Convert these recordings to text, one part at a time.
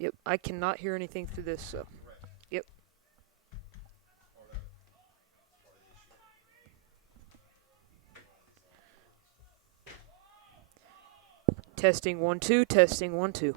Yep, I cannot hear anything through this, so. Yep. Testing 1 2, testing 1 2.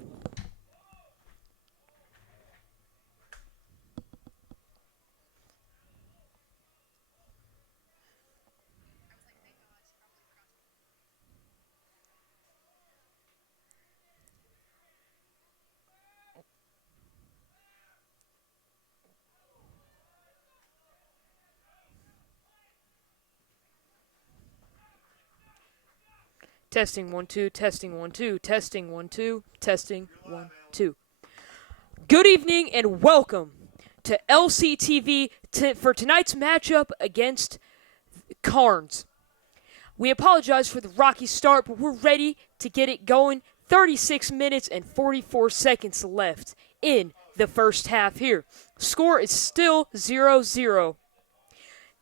Testing 1 2, testing 1 2, testing 1 2, testing 1 2. Good evening and welcome to LCTV for tonight's matchup against Karns. We apologize for the rocky start, but we're ready to get it going. 36 minutes and 44 seconds left in the first half here. Score is still 0-0.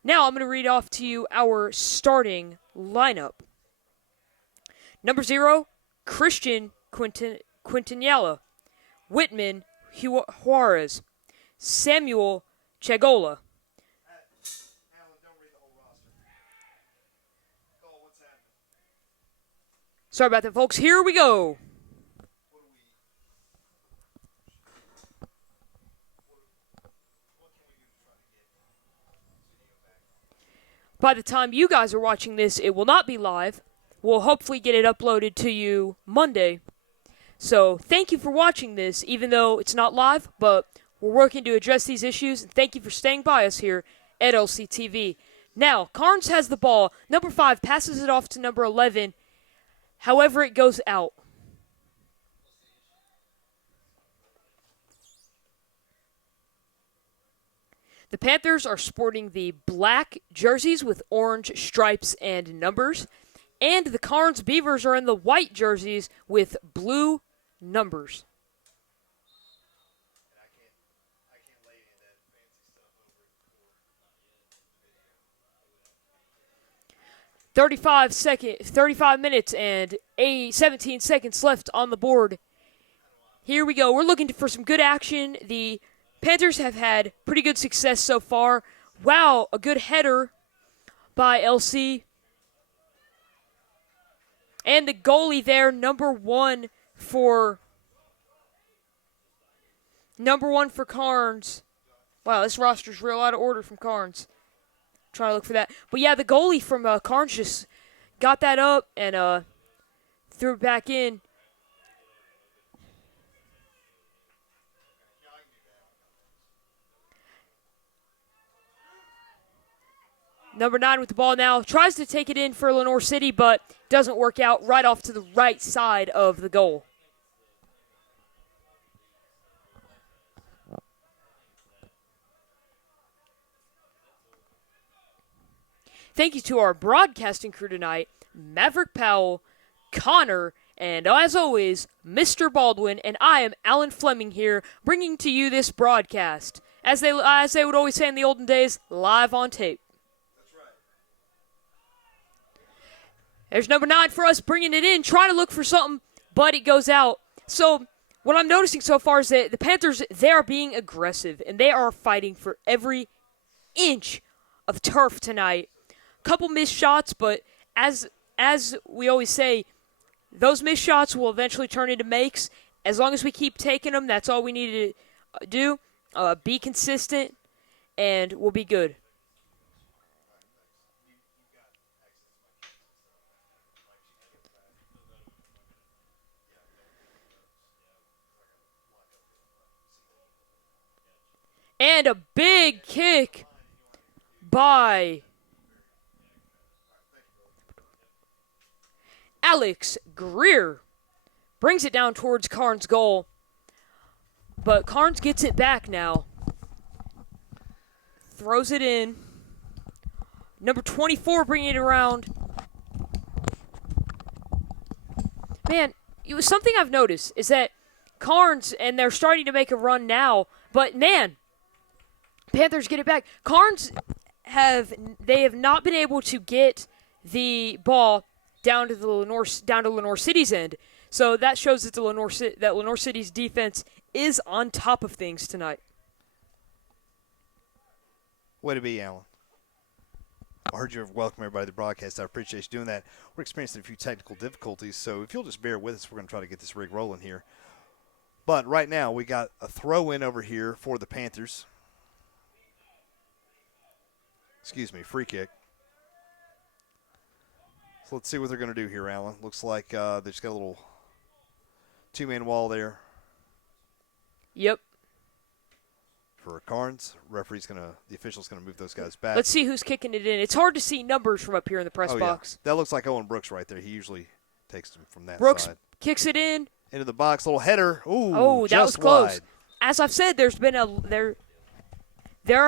Now I'm going to read off to you our starting lineup. Number 0, Christian Quintanilla. Whitman Juarez. Samuel Chagola. Sorry about that, folks. Here we go. By the time you guys are watching this, it will not be live. We'll hopefully get it uploaded to you Monday. So thank you for watching this, even though it's not live, but we're working to address these issues. And thank you for staying by us here at LCTV. Now, Karns has the ball. Number 5 passes it off to number 11. However, it goes out. The Panthers are sporting the black jerseys with orange stripes and numbers. And the Karns Beavers are in the white jerseys with blue numbers. 35 minutes and 17 seconds left on the board. Here we go. We're looking for some good action. The Panthers have had pretty good success so far. Wow, a good header by LC. And the goalie there, number one for Karns. Wow, this roster's real out of order from Karns. Trying to look for that. But yeah, the goalie from Karns just got that up and threw it back in. Number 9 with the ball now. Tries to take it in for Lenore City, but doesn't work out. Right off to the right side of the goal. Thank you to our broadcasting crew tonight, Maverick Powell, Connor, and as always, Mr. Baldwin, and I am Alan Fleming here, bringing to you this broadcast. As they would always say in the olden days, live on tape. There's number 9 for us, bringing it in, trying to look for something, but it goes out. So what I'm noticing so far is that the Panthers, they are being aggressive, and they are fighting for every inch of turf tonight. Couple missed shots, but as we always say, those missed shots will eventually turn into makes. As long as we keep taking them, that's all we need to do. Be consistent, and we'll be good. And a big kick by Alex Greer. Brings it down towards Karns' goal. But Karns gets it back now. Throws it in. Number 24 bringing it around. Man, it was something I've noticed is that Karns, and they're starting to make a run now, but man, Panthers get it back. Karns have not been able to get the ball down to Lenore City's end. So that shows that Lenore City's defense is on top of things tonight. Way to be, Alan. I heard you welcome everybody to the broadcast. I appreciate you doing that. We're experiencing a few technical difficulties, so if you'll just bear with us, we're going to try to get this rig rolling here. But right now, we got a throw-in over here for the Panthers. Excuse me, free kick. So let's see what they're going to do here, Alan. Looks like they just got a little two-man wall there. Yep. For Karns, the official's going to move those guys back. Let's see who's kicking it in. It's hard to see numbers from up here in the press box. Yeah. That looks like Owen Brooks right there. He usually takes them from that Brooks side. Kicks it in. Into the box, little header. Ooh, oh, that was close. Wide. As I've said, there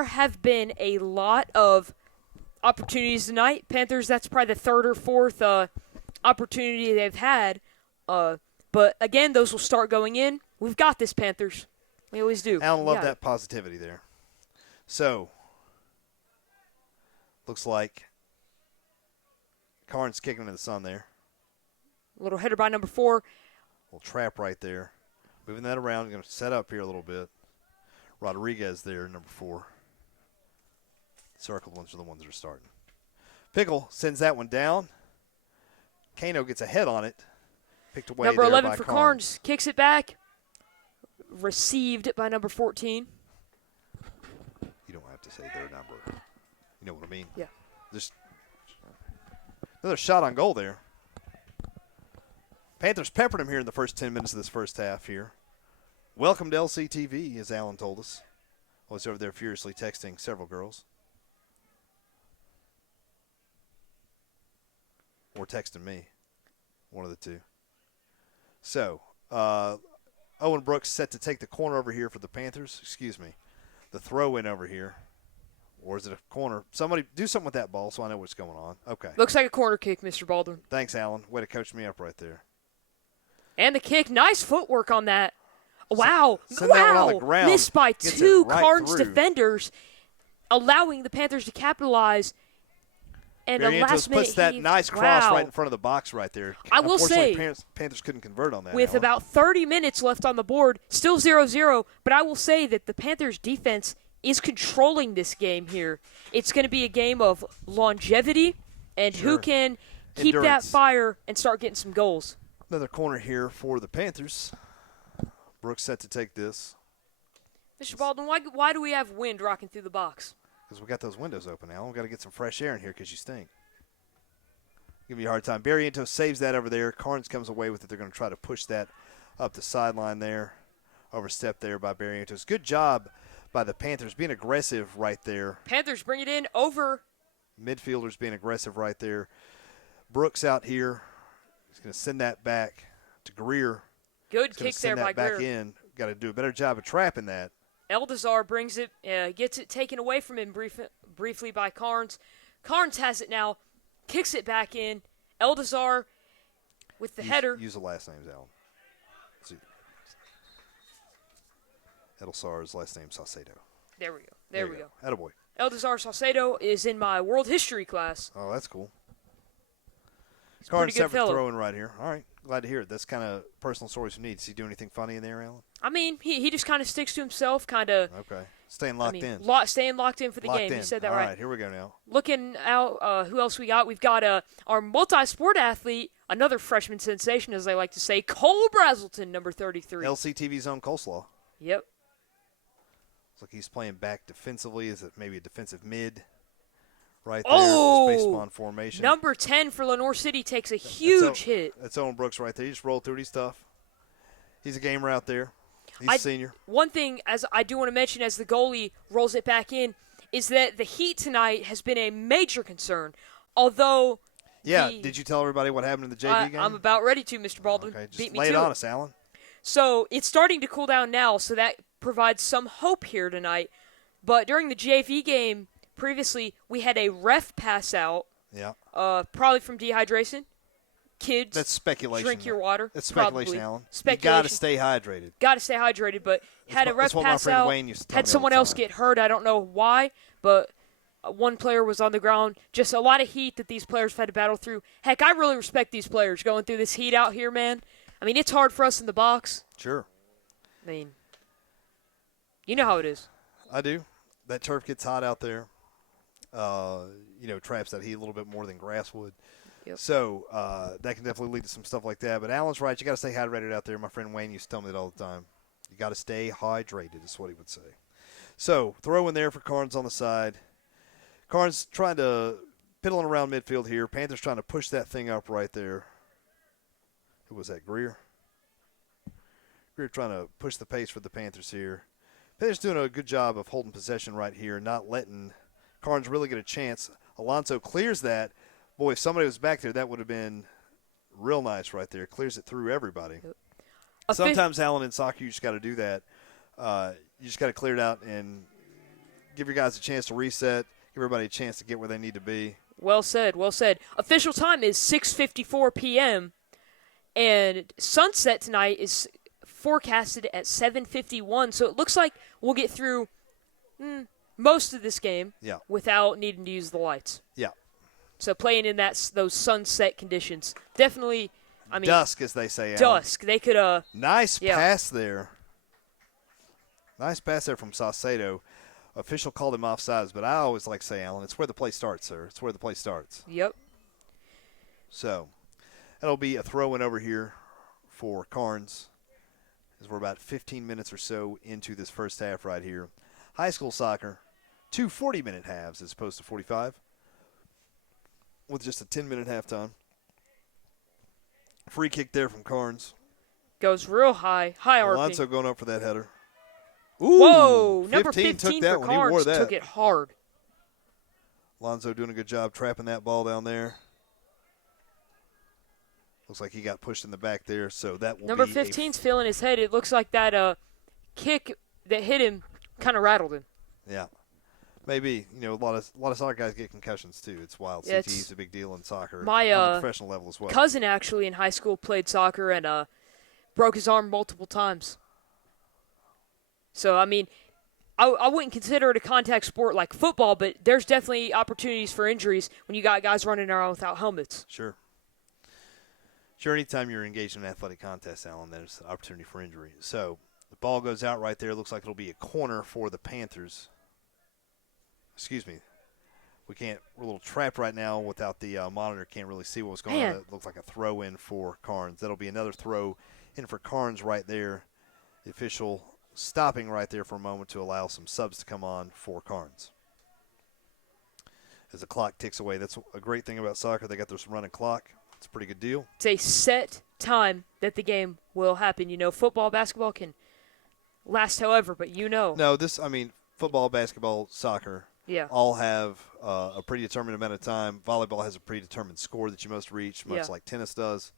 have been a lot of opportunities tonight. Panthers, that's probably the third or fourth opportunity they've had. But again, those will start going in. We've got this, Panthers. We always do. Alan loved that positivity there. So, looks like Karns kicking into the sun there. A little header by number 4. Little trap right there. Moving that around. Going to set up here a little bit. Rodriguez there, number 4. Circled ones are the ones that are starting. Pickle sends that one down. Kano gets a head on it. Picked away number there 11 by for Karns. Karns. Kicks it back. Received by number 14. You don't have to say their number. You know what I mean? Yeah. Just another shot on goal there. Panthers peppered him here in the first 10 minutes of this first half here. Welcome to LCTV, as Alan told us. I was over there furiously texting several girls. Or texting me. One of the two. So, Owen Brooks set to take the corner over here for the Panthers. Excuse me. The throw-in over here. Or is it a corner? Somebody do something with that ball so I know what's going on. Okay. Looks like a corner kick, Mr. Baldwin. Thanks, Alan. Way to coach me up right there. And the kick. Nice footwork on that. Wow. Send that one on the ground. Missed by Gets two it right Karns through. defenders, allowing the Panthers to capitalize. And a last minute puts that nice cross right in front of the box right there. I will say, Panthers couldn't convert on that. With Alan. about 30 minutes left on the board, still 0-0, but I will say that the Panthers defense is controlling this game here. It's going to be a game of longevity and who can keep that fire and start getting some goals. Another corner here for the Panthers. Brooks set to take this. Mr. Baldwin, why do we have wind rocking through the box? Because we got those windows open, Alan. We got to get some fresh air in here because you stink. Give you a hard time. Barrientos saves that over there. Karns comes away with it. They're going to try to push that up the sideline there. Overstep there by Barrientos. Good job by the Panthers being aggressive right there. Panthers bring it in over. Midfielders being aggressive right there. Brooks out here. He's going to send that back to Greer. Good kick there by Greer. Back in. Got to do a better job of trapping that. Eldazar brings it, gets it taken away from him briefly by Karns. Karns has it now, kicks it back in. Eldazar with the header. Use the last names, Alan. Eldazar's last name Saucedo. There we go. There we go. Attaboy. Eldazar Saucedo is in my world history class. Oh, that's cool. He's a pretty good fellow. Throwing right here. All right. Glad to hear it. That's kind of personal stories you need. Does he do anything funny in there, Alan? I mean, he just kind of sticks to himself, kind of. Okay. Staying locked in. Staying locked in for the game. You said that right. All right, here we go now. Looking out, who else we got? We've got our multi-sport athlete, another freshman sensation, as I like to say, Cole Brazelton, number 33. LCTV's own Coleslaw. Yep. Looks like he's playing back defensively. Is it maybe a defensive mid? Right there, space spawn formation. Number 10 for Lenore City takes a huge hit. That's Owen Brooks right there. He just rolled through it. He's tough. He's a gamer out there. He's a senior. One thing as I do want to mention as the goalie rolls it back in is that the heat tonight has been a major concern. Although did you tell everybody what happened in the JV game? I'm about ready to, Mr. Baldwin. Okay, just beat me lay it to on us, Alan. So it's starting to cool down now, so that provides some hope here tonight. But during the JV game previously, we had a ref pass out. Yeah. Probably from dehydration. Kids. That's speculation. Drink your water. That's speculation, probably. Alan. Speculation. You got to stay hydrated. Got to stay hydrated, but had a ref pass out. Had someone else get hurt. I don't know why, but one player was on the ground. Just a lot of heat that these players have had to battle through. Heck, I really respect these players going through this heat out here, man. I mean, it's hard for us in the box. Sure. I mean, You know how it is. I do. That turf gets hot out there. Traps that heat a little bit more than grass would. Yep. So that can definitely lead to some stuff like that. But Alan's right. You got to stay hydrated out there. My friend Wayne used to tell me that all the time. You got to stay hydrated is what he would say. So throw in there for Karns on the side. Karns trying to piddling around midfield here. Panthers trying to push that thing up right there. Who was that, Greer? Greer trying to push the pace for the Panthers here. Panthers doing a good job of holding possession right here, not letting Karns really get a chance. Alonso clears that. Boy, if somebody was back there, that would have been real nice right there. Clears it through everybody. Yep. Sometimes, Alan, in soccer, you just got to do that. You just got to clear it out and give your guys a chance to reset, give everybody a chance to get where they need to be. Well said, well said. Official time is 6:54 p.m., and sunset tonight is forecasted at 7:51, so it looks like we'll get through most of this game without needing to use the lights. Yeah. So playing in those sunset conditions. Definitely, dusk, as they say, Alan. Dusk. They could Nice pass there. Nice pass there from Saucedo. Official called him offsides, but I always like to say, Alan, it's where the play starts, sir. It's where the play starts. Yep. So that'll be a throw-in over here for Karns, as we're about 15 minutes or so into this first half right here. High school soccer, 2 40-minute halves as opposed to 45, with just a 10-minute halftime. Free kick there from Karns. Goes real high arcing. Alonso going up for that header. Ooh, whoa, number 15 took that for one. Karns He wore that. took it hard. Alonso doing a good job trapping that ball down there. Looks like he got pushed in the back there, so that will Number be 15's feeling his head. It looks like that kick that hit him kind of rattled him. Yeah. Maybe, a lot of soccer guys get concussions too. It's wild. Yeah, CTE is a big deal in soccer my on the professional level as well. Cousin actually in high school played soccer and broke his arm multiple times. So, I wouldn't consider it a contact sport like football, but there's definitely opportunities for injuries when you got guys running around without helmets. Sure. Anytime you're engaged in an athletic contest, Alan, there's an opportunity for injury. So, the ball goes out right there. Looks like it'll be a corner for the Panthers. Excuse me. We're a little trapped right now without the monitor. Can't really see what's going on. It looks like a throw in for Karns. That'll be another throw in for Karns right there. The official stopping right there for a moment to allow some subs to come on for Karns. As the clock ticks away, that's a great thing about soccer. They got this running clock. It's a pretty good deal. It's a set time that the game will happen. Football, basketball can last however, but No, football, basketball, soccer all have a predetermined amount of time. Volleyball has a predetermined score that you must reach, much like tennis does.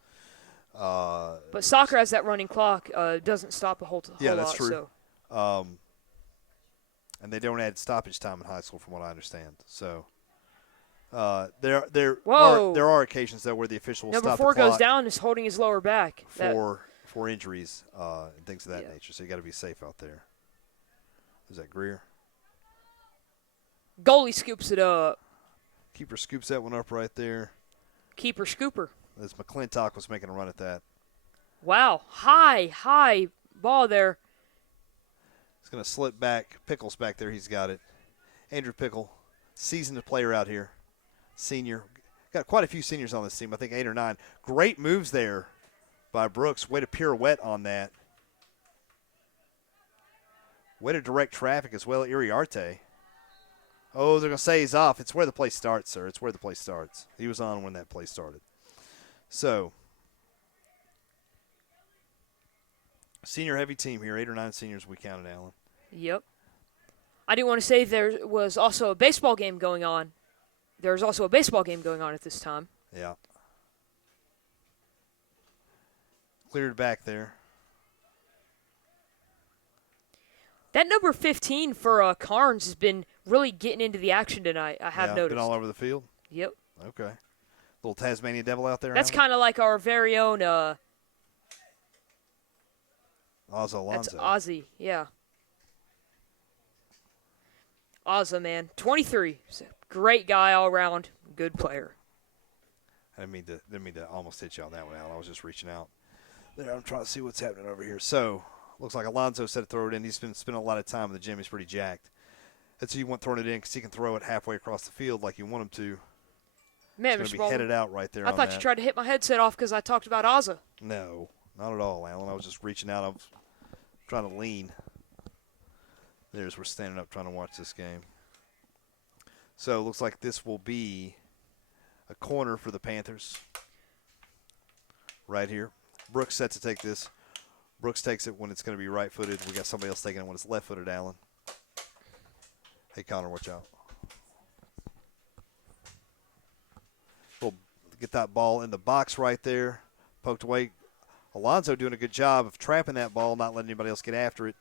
But soccer has that running clock. Doesn't stop a whole lot. Yeah, that's true. So. And they don't add stoppage time in high school, from what I understand. So there are occasions though where the official will Number stop 4 the clock goes down, is holding his lower back for injuries and things of that nature. So you got to be safe out there. Is that Greer? Goalie scoops it up. Keeper scoops that one up right there. Keeper scooper. As McClintock was making a run at that. Wow, high ball there. It's going to slip back. Pickle's back there. He's got it. Andrew Pickle, seasoned player out here. Senior. Got quite a few seniors on this team, I think 8 or 9. Great moves there by Brooks. Way to pirouette on that. Way to direct traffic as well, Iriarte. Oh, they're going to say he's off. It's where the play starts, sir. It's where the play starts. He was on when that play started. So, senior-heavy team here. 8 or 9 seniors we counted, Alan. Yep. I do want to say there was also a baseball game going on. There's also a baseball game going on at this time. Yeah. Cleared back there. That number 15 for Karns has been really getting into the action tonight, I have noticed. Been all over the field? Yep. Okay. Little Tasmania Devil out there? That's kind of like our very own Ozzy Alonso. That's Ozzy, yeah. Ozzy, man. 23. Great guy all around. Good player. I didn't mean to almost hit you on that one, Alan. I was just reaching out. There, I'm trying to see what's happening over here. So, Looks like Alonso said to throw it in. He's been spending a lot of time in the gym. He's pretty jacked. That's who you want throwing it in because he can throw it halfway across the field like you want him to. Man, It's Mr. going to be Baldwin, headed out right there I on thought that. you tried to hit my headset off because I talked about Ozza. No, not at all, Alan. I was just reaching out. I was trying to lean. There's we're standing up trying to watch this game. So it looks like this will be a corner for the Panthers right here. Brooks set to take this. Brooks takes it when it's going to be right-footed. We got somebody else taking it when it's left-footed, Alan. Hey, Connor, watch out. We'll get that ball in the box right there. Poked away. Alonso doing a good job of trapping that ball, not letting anybody else get after it.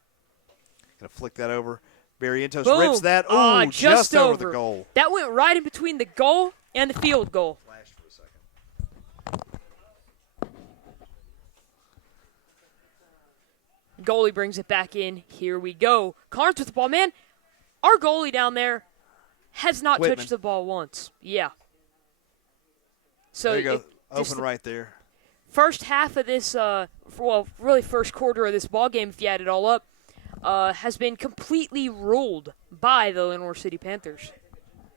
Going to flick that over. Barrientos rips that. Ooh, just over the goal. That went right in between the goal and the field goal. Flashed for a second. Goalie brings it back in. Here we go. Karns with the ball. Man, our goalie down there has not Whitman. touched the ball once. Yeah. So There you go. just Open right there. first half of this, really first quarter of this ball game, if you add it all up, has been completely ruled by the Lenore City Panthers.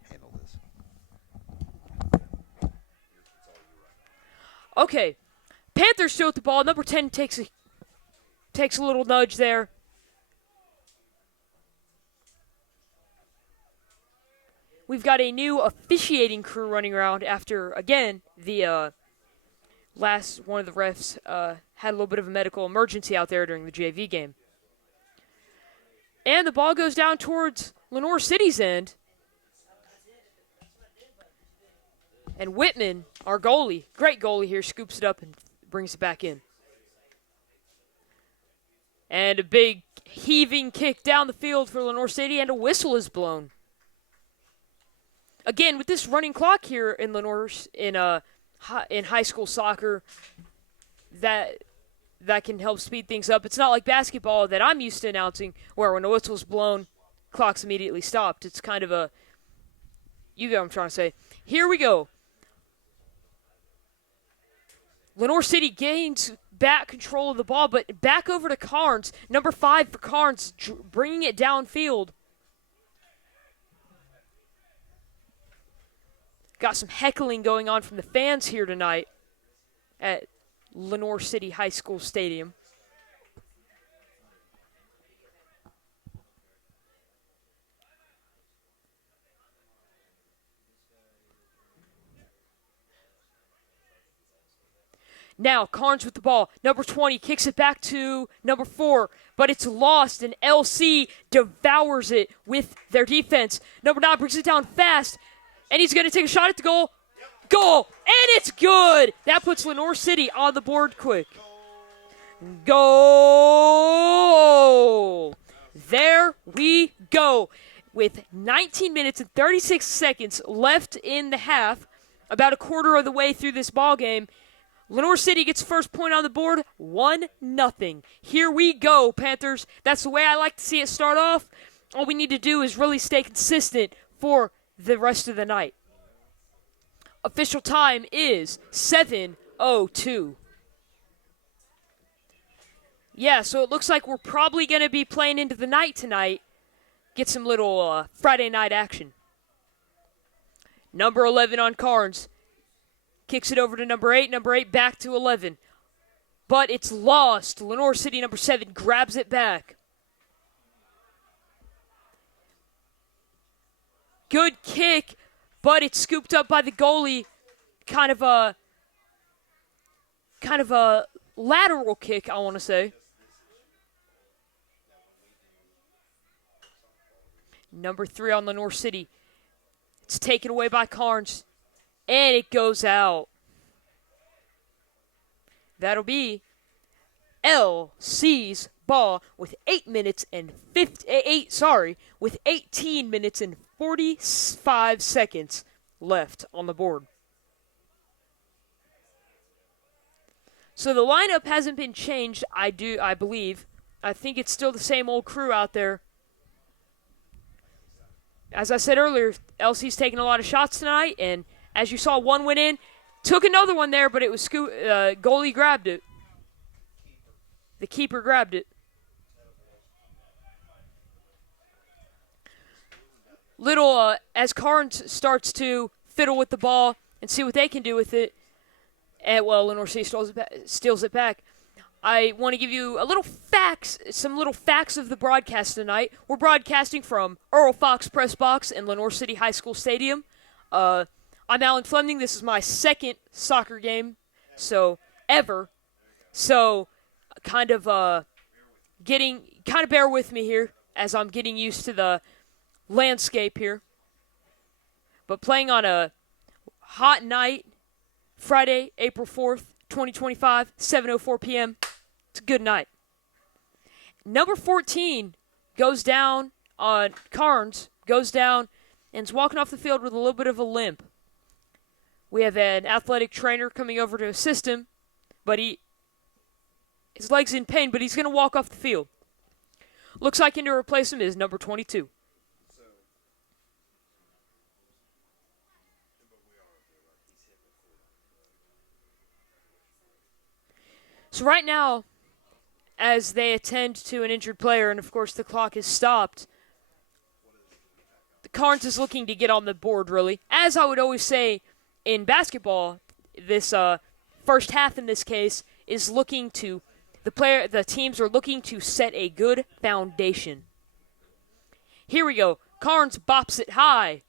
Handle this. Okay, Panthers still with the ball. Number 10 takes a little nudge there. We've got a new officiating crew running around after, again, the last one of the refs had a little bit of a medical emergency out there during the JV game. And the ball goes down towards Lenore City's end. And Whitman, our goalie, great goalie here, scoops it up and brings it back in. And a big heaving kick down the field for Lenore City, and a whistle is blown. Again, with this running clock here in Lenore, in high school soccer, that can help speed things up. It's not like basketball that I'm used to announcing, where when a whistle's blown, clock's immediately stopped. It's kind of a, you get what I'm trying to say. Here we go. Lenore City gains back control of the ball, but back over to Karns. Number 5 for Karns, bringing it downfield. Got some heckling going on from the fans here tonight at Lenore City High School Stadium. Now, Karns with the ball. Number 20 kicks it back to number 4, but it's lost, and LC devours it with their defense. Number 9 brings it down fast, and he's going to take a shot at the goal. Goal! And it's good! That puts Lenore City on the board quick. Goal! There we go. With 19 minutes and 36 seconds left in the half, about a quarter of the way through this ball game, Lenore City gets first point on the board, 1-0. Here we go, Panthers. That's the way I like to see it start off. All we need to do is really stay consistent for the rest of the night. Official time is 7:02. Yeah, so it looks like we're probably going to be playing into the night tonight. Get some little Friday night action. Number 11 on Karns. Kicks it over to number 8. Number 8 back to 11. But it's lost. Lenore City, number 7, grabs it back. Good kick, but it's scooped up by the goalie. Kind of a lateral kick, I want to say. Number 3 on Lenore City. It's taken away by Karns. And it goes out. That'll be LC's ball with 18 minutes and 45 seconds left on the board. So the lineup hasn't been changed, I believe. I think it's still the same old crew out there. As I said earlier, LC's taking a lot of shots tonight, and as you saw, one went in, took another one there, but it was goalie grabbed it. The keeper grabbed it. as Karns starts to fiddle with the ball and see what they can do with it, and Lenore City steals it back. I want to give you some little facts of the broadcast tonight. We're broadcasting from Earl Fox Press Box in Lenore City High School Stadium. I'm Alan Fleming. This is my second soccer game, ever. So, kind of bear with me here as I'm getting used to the landscape here. But playing on a hot night, Friday, April 4th, 2025, 7:04 p.m. It's a good night. Number 14 goes down on Karns, goes down, and is walking off the field with a little bit of a limp. We have an athletic trainer coming over to assist him, but his leg's in pain, but he's going to walk off the field. Looks like in to replace him is number 22. So right now, as they attend to an injured player, and of course the clock is stopped, the Karns is looking to get on the board, really. As I would always say in basketball, this first half in this case is looking to the teams are looking to set a good foundation. Here we go. Karns bops it high.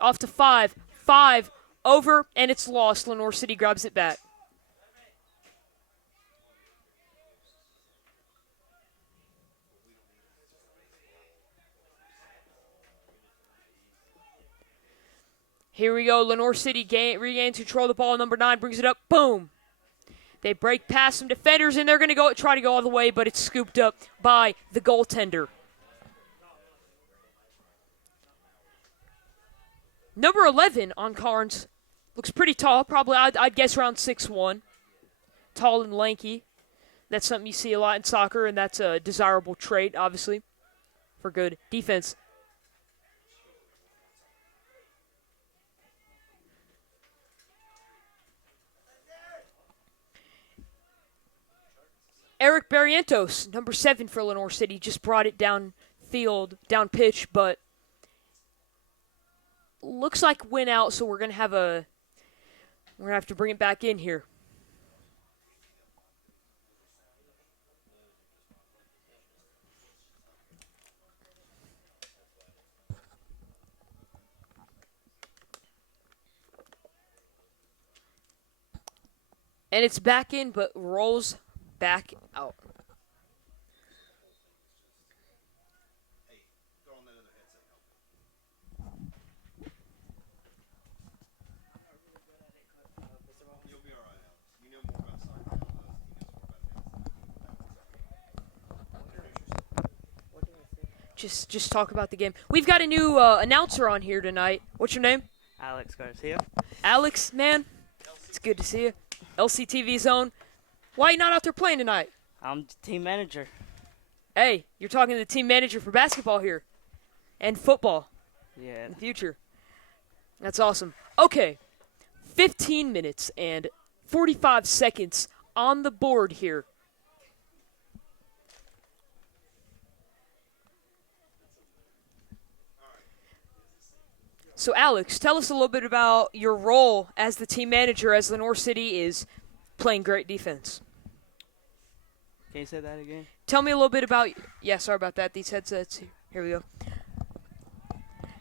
Off to 5. 5 over, and it's lost. Lenore City grabs it back. Here we go. Lenore City regains control of the ball. Number 9 brings it up. Boom. They break past some defenders, and they're going to try to go all the way, but it's scooped up by the goaltender. Number 11 on Karns looks pretty tall. Probably, I'd guess around 6'1". Tall and lanky. That's something you see a lot in soccer, and that's a desirable trait, obviously, for good defense. Eric Barrientos, number 7 for Lenore City, just brought it down pitch, but looks like went out, so we're gonna have to bring it back in here. And it's back in, but rolls back out. Just talk about the game. We've got a new announcer on here tonight. What's your name? Alex Garcia. Alex, man, it's good to see you. LCTV Zone. Why are you not out there playing tonight? I'm the team manager. Hey, you're talking to the team manager for basketball here. And football. Yeah. In the future. That's awesome. Okay. 15 minutes and 45 seconds on the board here. So, Alex, tell us a little bit about your role as the team manager as Lenore City is playing great defense. Can you say that again? Tell me a little bit about... Yeah, sorry about that. These headsets. Here we go.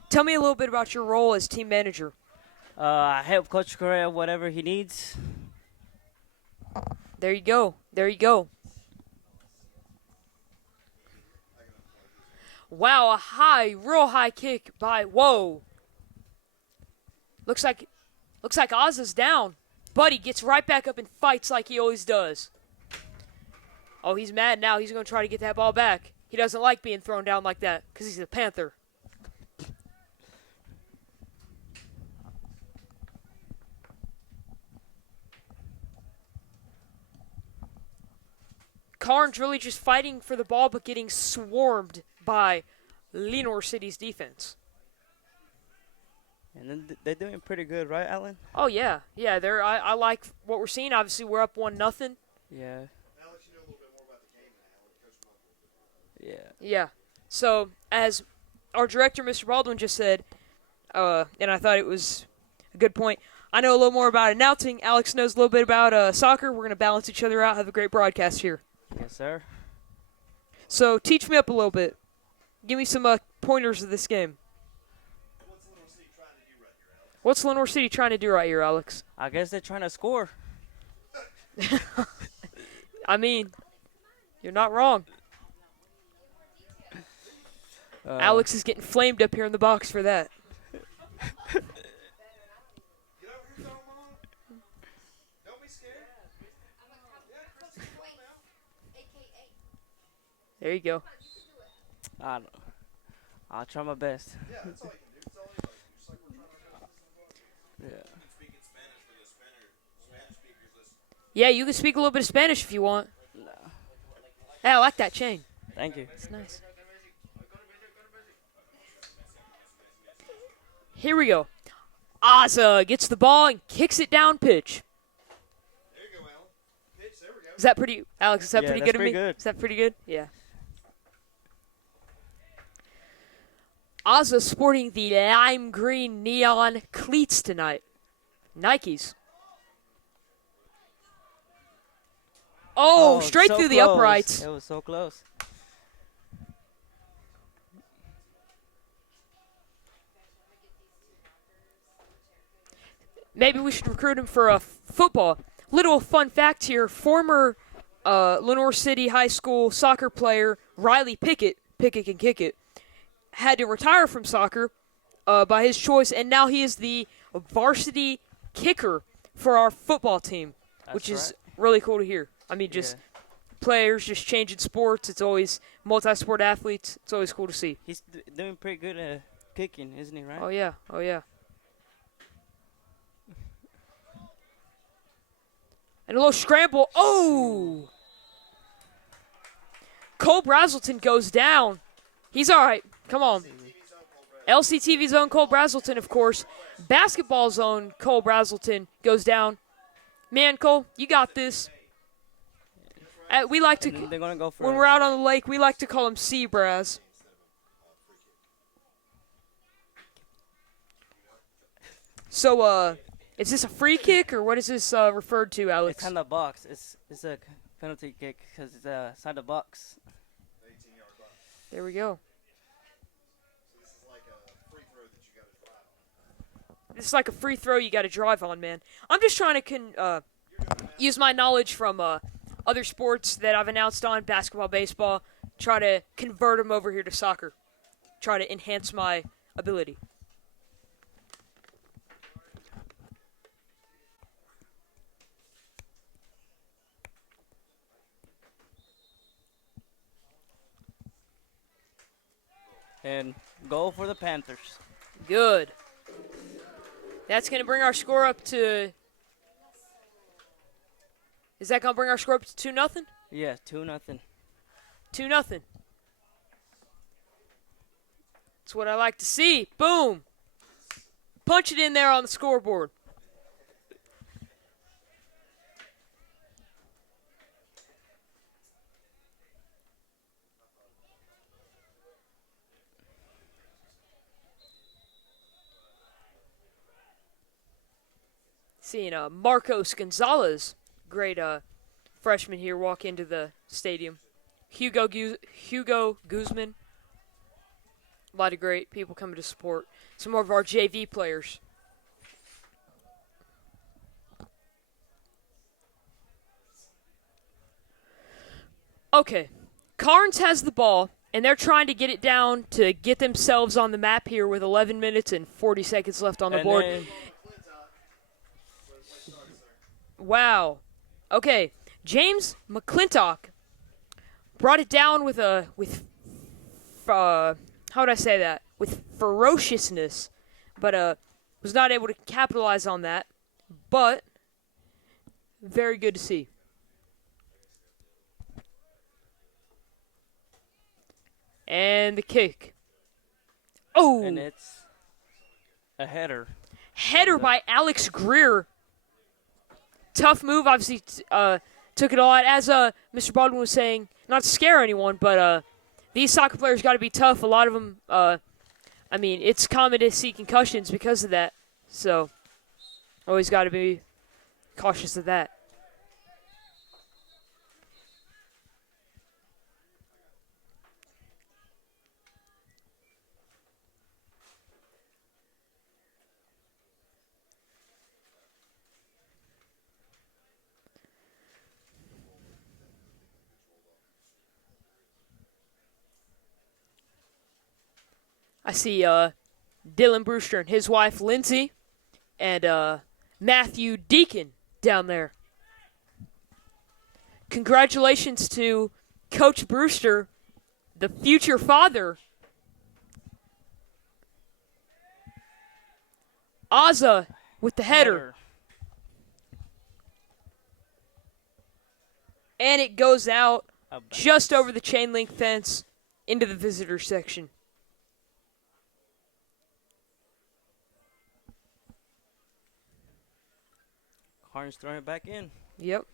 Tell me a little bit about your role as team manager. I help Coach Correa whatever he needs. There you go. There you go. Wow, real high kick by... Whoa. Looks like Oz is down. But he gets right back up and fights like he always does. Oh, he's mad now. He's going to try to get that ball back. He doesn't like being thrown down like that because he's a Panther. Karns really just fighting for the ball but getting swarmed by Lenore City's defense. And then they're doing pretty good, right, Alan? Oh, yeah. Yeah, I like what we're seeing. Obviously, we're up 1-0. Yeah. Alex, you know a little bit more about the game than Alan. Yeah. Yeah. So, as our director, Mr. Baldwin, just said, and I thought it was a good point. I know a little more about announcing. Alex knows a little bit about soccer. We're going to balance each other out, have a great broadcast here. Yes, sir. So teach me up a little bit. Give me some pointers of this game. What's Lenore City trying to do right here, Alex? I guess they're trying to score. I mean, you're not wrong. Alex is getting flamed up here in the box for that. There you go. I don't know. I'll try my best. Yeah, that's all you can do. That's all you can do. Just like we're trying to do. Yeah. Yeah, you can speak a little bit of Spanish if you want. No. Hey, I like that chain. Thank you. It's nice. Here we go. Aza gets the ball and kicks it down pitch. There you go, Alan. Pitch, there we go. Is that pretty, Alex? Is that Yeah, pretty that's good of pretty me? good. Is that pretty good? Yeah. Aza sporting the lime green neon cleats tonight. Nikes. Oh, straight so through the close. uprights. It was so close. Maybe we should recruit him for football. Little fun fact here: former Lenore City High School soccer player Riley Pickett can kick it, had to retire from soccer by his choice, and now he is the varsity kicker for our football team, which is really cool to hear. I mean, just players just changing sports. It's always multi-sport athletes. It's always cool to see. He's doing pretty good at kicking, isn't he, right? Oh, yeah. Oh, yeah. And a little scramble. Oh! Cole Brazelton goes down. He's all right. Come on. LCTV's own Cole Brazelton, of course. Basketball's own Cole Brazelton goes down. Man, Cole, you got this. We like to, They're gonna go for when we're out on the lake, we like to call him Sea Braz. So, is this a free kick, or what is this referred to, Alex? It's on the box. It's a penalty kick because it's inside the box. 18-yard box. There we go. So this is like a free throw that you got to drive on. This is like a free throw you got to drive on, man. I'm just trying to use my knowledge from other sports that I've announced on, basketball, baseball, try to convert them over here to soccer. Try to enhance my ability. And goal for the Panthers. Good. That's going to bring our score up to... Is that going to bring our score up to 2-0? Yeah, 2-0. 2-0. That's what I like to see. Boom. Punch it in there on the scoreboard. Seeing Marcos Gonzalez, great freshman here, walk into the stadium. Hugo Guzman. A lot of great people coming to support some more of our JV players. Okay, Karns has the ball, and they're trying to get it down to get themselves on the map here with 11 minutes and 40 seconds left on the board. Wow. Okay, James McClintock brought it down with how would I say that? With ferociousness, but was not able to capitalize on that. But very good to see. And the kick. Oh! And it's a header. Header by Alex Greer. Tough move, obviously took it all out. As Mr. Baldwin was saying, not to scare anyone, but these soccer players got to be tough. A lot of them I mean, it's common to see concussions because of that. So, always got to be cautious of that. I see Dylan Brewster and his wife, Lindsay, and Matthew Deacon down there. Congratulations to Coach Brewster, the future father. Ozza with the header. And it goes out just over the chain link fence into the visitor section. Karns throwing it back in. Yep.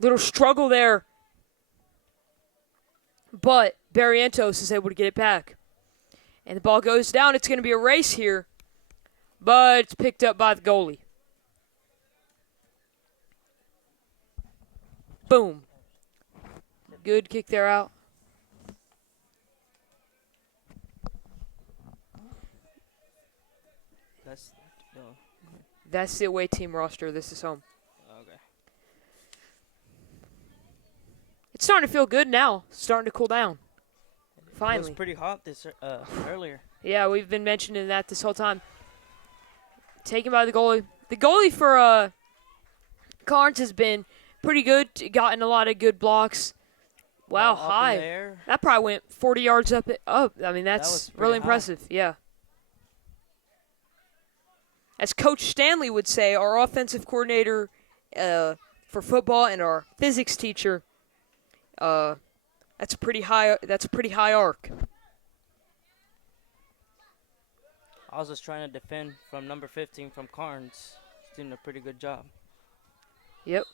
Little struggle there. But Barrientos is able to get it back. And the ball goes down. It's going to be a race here. But it's picked up by the goalie. Boom. Good kick there out. That's the away team roster. This is home. Okay. It's starting to feel good now. It's starting to cool down. Finally. It was pretty hot this earlier. Yeah, we've been mentioning that this whole time. Taken by the goalie. The goalie for Karns has been pretty good. Gotten a lot of good blocks. Wow, high. That probably went 40 yards up. I mean, that's really impressive. Yeah. As Coach Stanley would say, our offensive coordinator for football and our physics teacher, that's a pretty high arc. I was just trying to defend from number 15 from Karns. He's doing a pretty good job. Yep.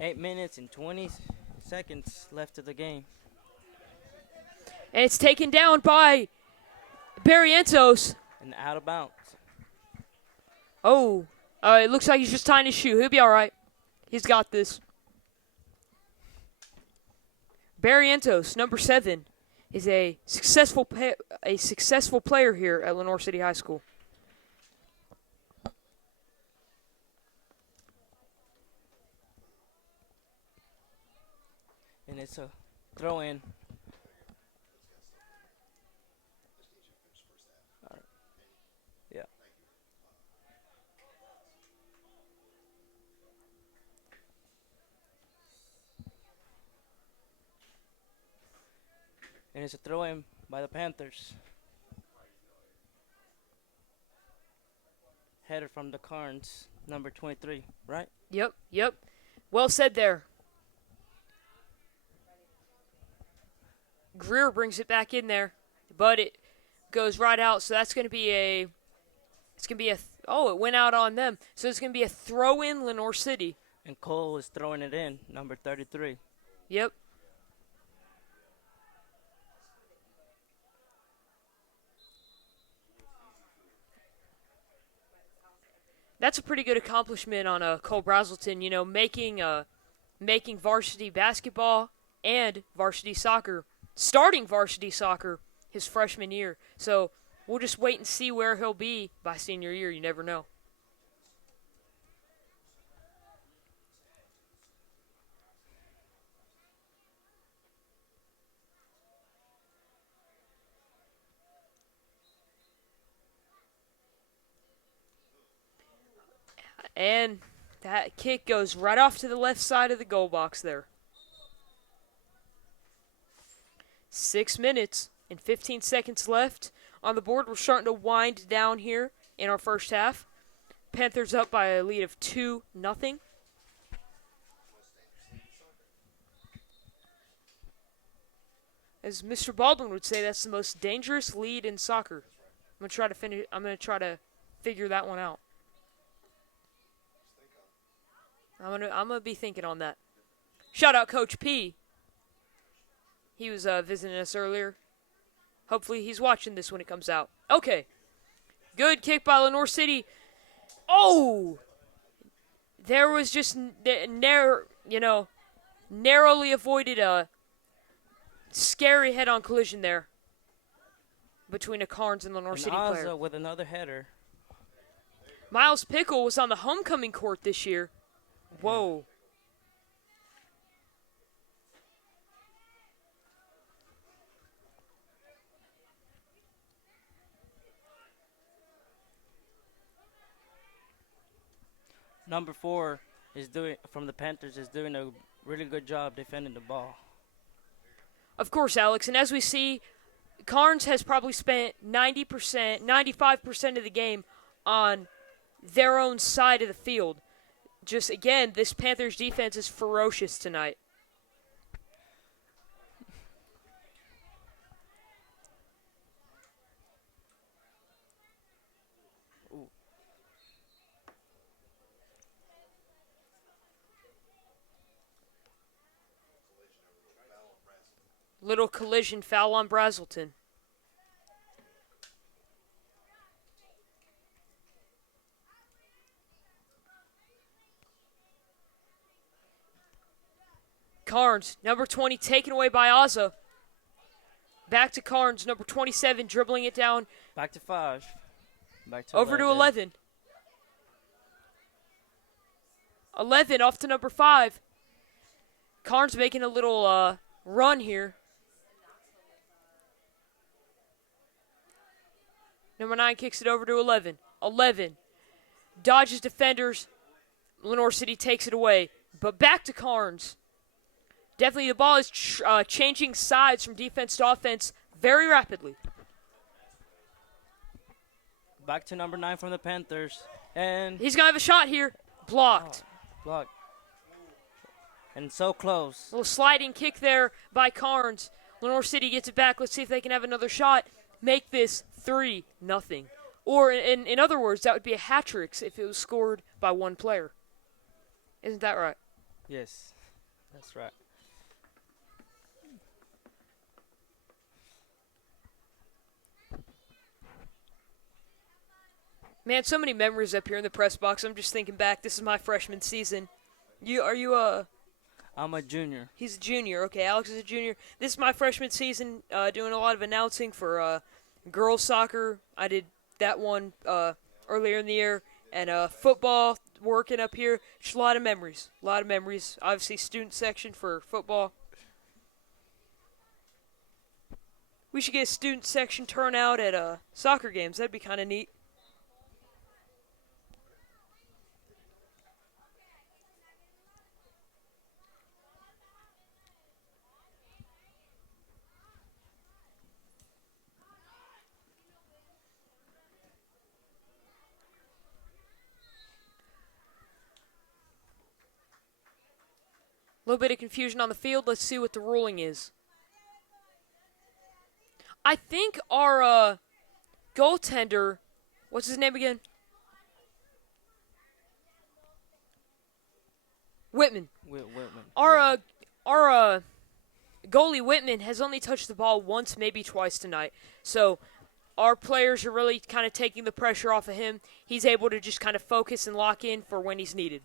Eight minutes and 20 seconds left of the game. And it's taken down by Barrientos. And out of bounds. Oh, it looks like he's just tying his shoe. He'll be all right. He's got this. Barrientos, number 7, is a successful player here at Lenore City High School. And it's a throw-in. Yeah. And it's a throw-in by the Panthers. Header from the Karns, number 23, right? Yep. Well said there. Greer brings it back in there, but it goes right out. So that's going to be it went out on them. So it's going to be a throw-in Lenore City. And Cole is throwing it in, number 33. Yep. That's a pretty good accomplishment on Cole Brazelton, making varsity basketball and varsity soccer, starting varsity soccer his freshman year. So we'll just wait and see where he'll be by senior year. You never know. And that kick goes right off to the left side of the goal box there. 6 minutes and 15 seconds left on the board. We're starting to wind down here in our first half. Panthers up by a lead of 2-0. As Mr. Baldwin would say, that's the most dangerous lead in soccer. I'm gonna try to figure that one out. I'm gonna be thinking on that. Shout out Coach P. He was visiting us earlier. Hopefully he's watching this when it comes out. Okay. Good kick by Lenore City. Oh! There was just narrowly avoided a scary head-on collision there between a Karns and Lenore City player. With another header. Miles Pickle was on the homecoming court this year. Whoa. Number 4 from the Panthers is doing a really good job defending the ball. Of course, Alex, and as we see, Karns has probably spent 90%, 95% of the game on their own side of the field. Just, again, this Panthers defense is ferocious tonight. Little collision foul on Brazelton. Karns, number 20, taken away by Azza. Back to Karns, number 27, dribbling it down. Back to 5. Back to over 11. To 11. 11 off to number 5. Karns making a little run here. Number 9 kicks it over to 11. 11 dodges defenders. Lenore City takes it away. But back to Karns. Definitely the ball is changing sides from defense to offense very rapidly. Back to number 9 from the Panthers. And he's going to have a shot here. Blocked. Blocked. And so close. A little sliding kick there by Karns. Lenore City gets it back. Let's see if they can have another shot. Make this 3-0. Or in other words, that would be a hat trick if it was scored by one player. Isn't that right? Yes, that's right. Man, so many memories up here in the press box. I'm just thinking back. This is my freshman season. I'm a junior. He's a junior. Okay, Alex is a junior. This is my freshman season, doing a lot of announcing for girls soccer. I did that one earlier in the year. And football, working up here. Just a lot of memories. A lot of memories. Obviously, student section for football. We should get a student section turnout at soccer games. That'd be kind of neat. A little bit of confusion on the field. Let's see what the ruling is. I think our goaltender, what's his name again? Whitman. Whitman. Our goalie Whitman has only touched the ball once, maybe twice tonight. So our players are really kind of taking the pressure off of him. He's able to just kind of focus and lock in for when he's needed.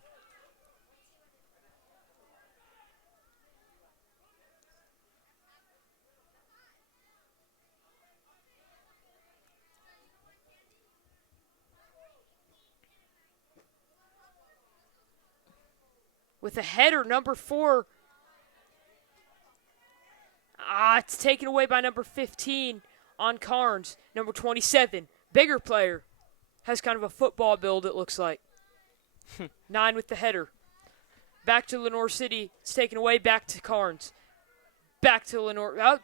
With a header, number 4. It's taken away by number 15 on Karns. Number 27, bigger player. Has kind of a football build, it looks like. 9 with the header. Back to Lenore City. It's taken away, back to Karns. Back to Lenore.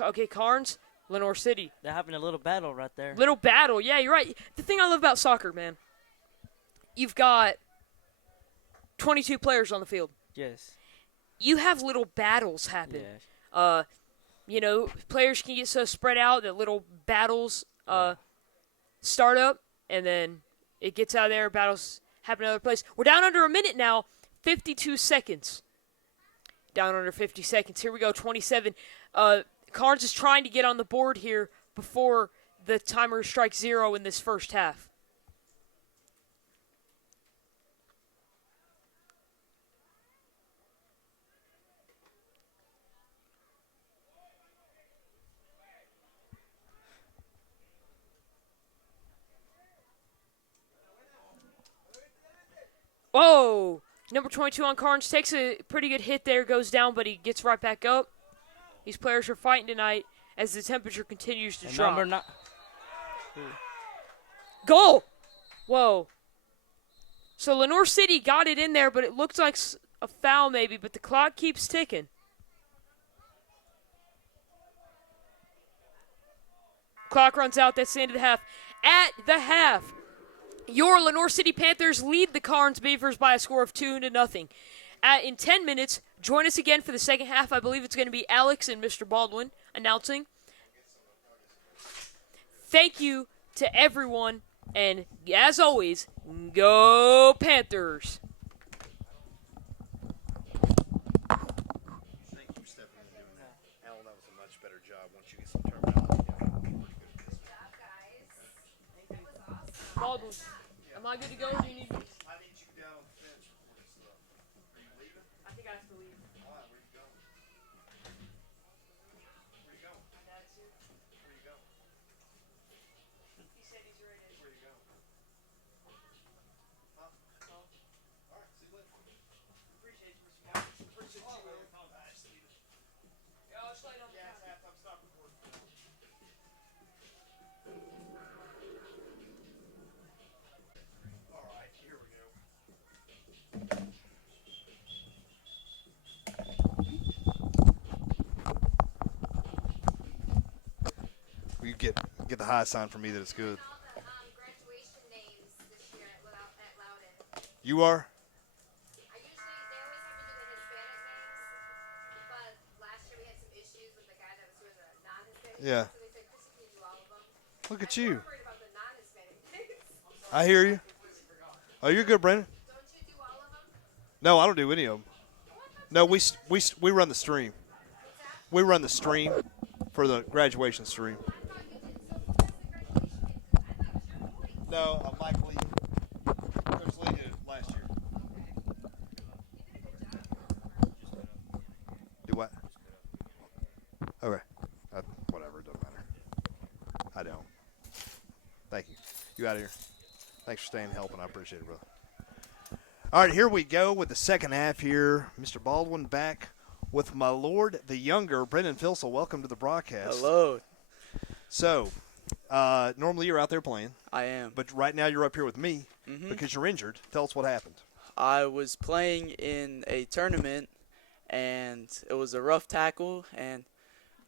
Okay, Karns, Lenore City. They're having a little battle right there. Little battle, yeah, you're right. The thing I love about soccer, man, you've got 22 players on the field. Yes. You have little battles happen. Yes. players can get so spread out that little battles start up, and then it gets out of there. Battles happen in other place. We're down under a minute now. 52 seconds. Down under 50 seconds. Here we go. 27. Karns is trying to get on the board here before the timer strikes 0 in this first half. Whoa! Number 22 on Karns takes a pretty good hit there, goes down, but he gets right back up. These players are fighting tonight as the temperature continues to drop. Goal! Whoa. So Lenore City got it in there, but it looked like a foul maybe, but the clock keeps ticking. Clock runs out. That's the end of the half. At the half, your Lenore City Panthers lead the Karns Beavers by a score of 2-0. In 10 minutes, join us again for the second half. I believe it's going to be Alex and Mr. Baldwin announcing. Thank you to everyone, and as always, go Panthers! Thank you for stepping in and doing that. Alan, that was a much better job once you get some terminology down. Baldwin, am I good to go, or do you need me? I need you down on the fence for this stuff. Are you leaving? I think I have to leave. All right, where you going? Where you going? My dad too. Where you going? He said he's ready. Where you going? Huh? Oh, All right, see you later. appreciate you, Mr. Baldwin. Appreciate you, Will. Yeah, I'll just lay it on the Yeah, counter. it's halftime. Stop recording. All right, here we go. You get the high sign from me that it's good. Graduation names this year at Loudon. You are? They always have to do the Hispanic names, but last year we had some issues with the guy that was doing the non-Hispanic Yeah. names, so they said, Chris, can you do all of them? Look at I'm you. more worried about the non-Hispanic names. I hear you. Oh, you're good, Brennan. Don't you do all of them? No, I don't do any of them. No, we run the stream. We run the stream for the graduation stream. I thought you did. So who has the graduation names? I thought it was your boy. No, Mike Lee. Coach Lee did it last year. Do what? Okay. Whatever, it doesn't matter. I don't. Thank you. You out of here. Thanks for staying and helping. I appreciate it, brother. All right, here we go with the second half here. Mr. Baldwin back with my lord, the younger, Brennan Filsell. Welcome to the broadcast. Hello. So, normally you're out there playing, I am. but right now you're up here with me Mhm. because you're injured. Tell us what happened. I was playing in a tournament, and it was a rough tackle, and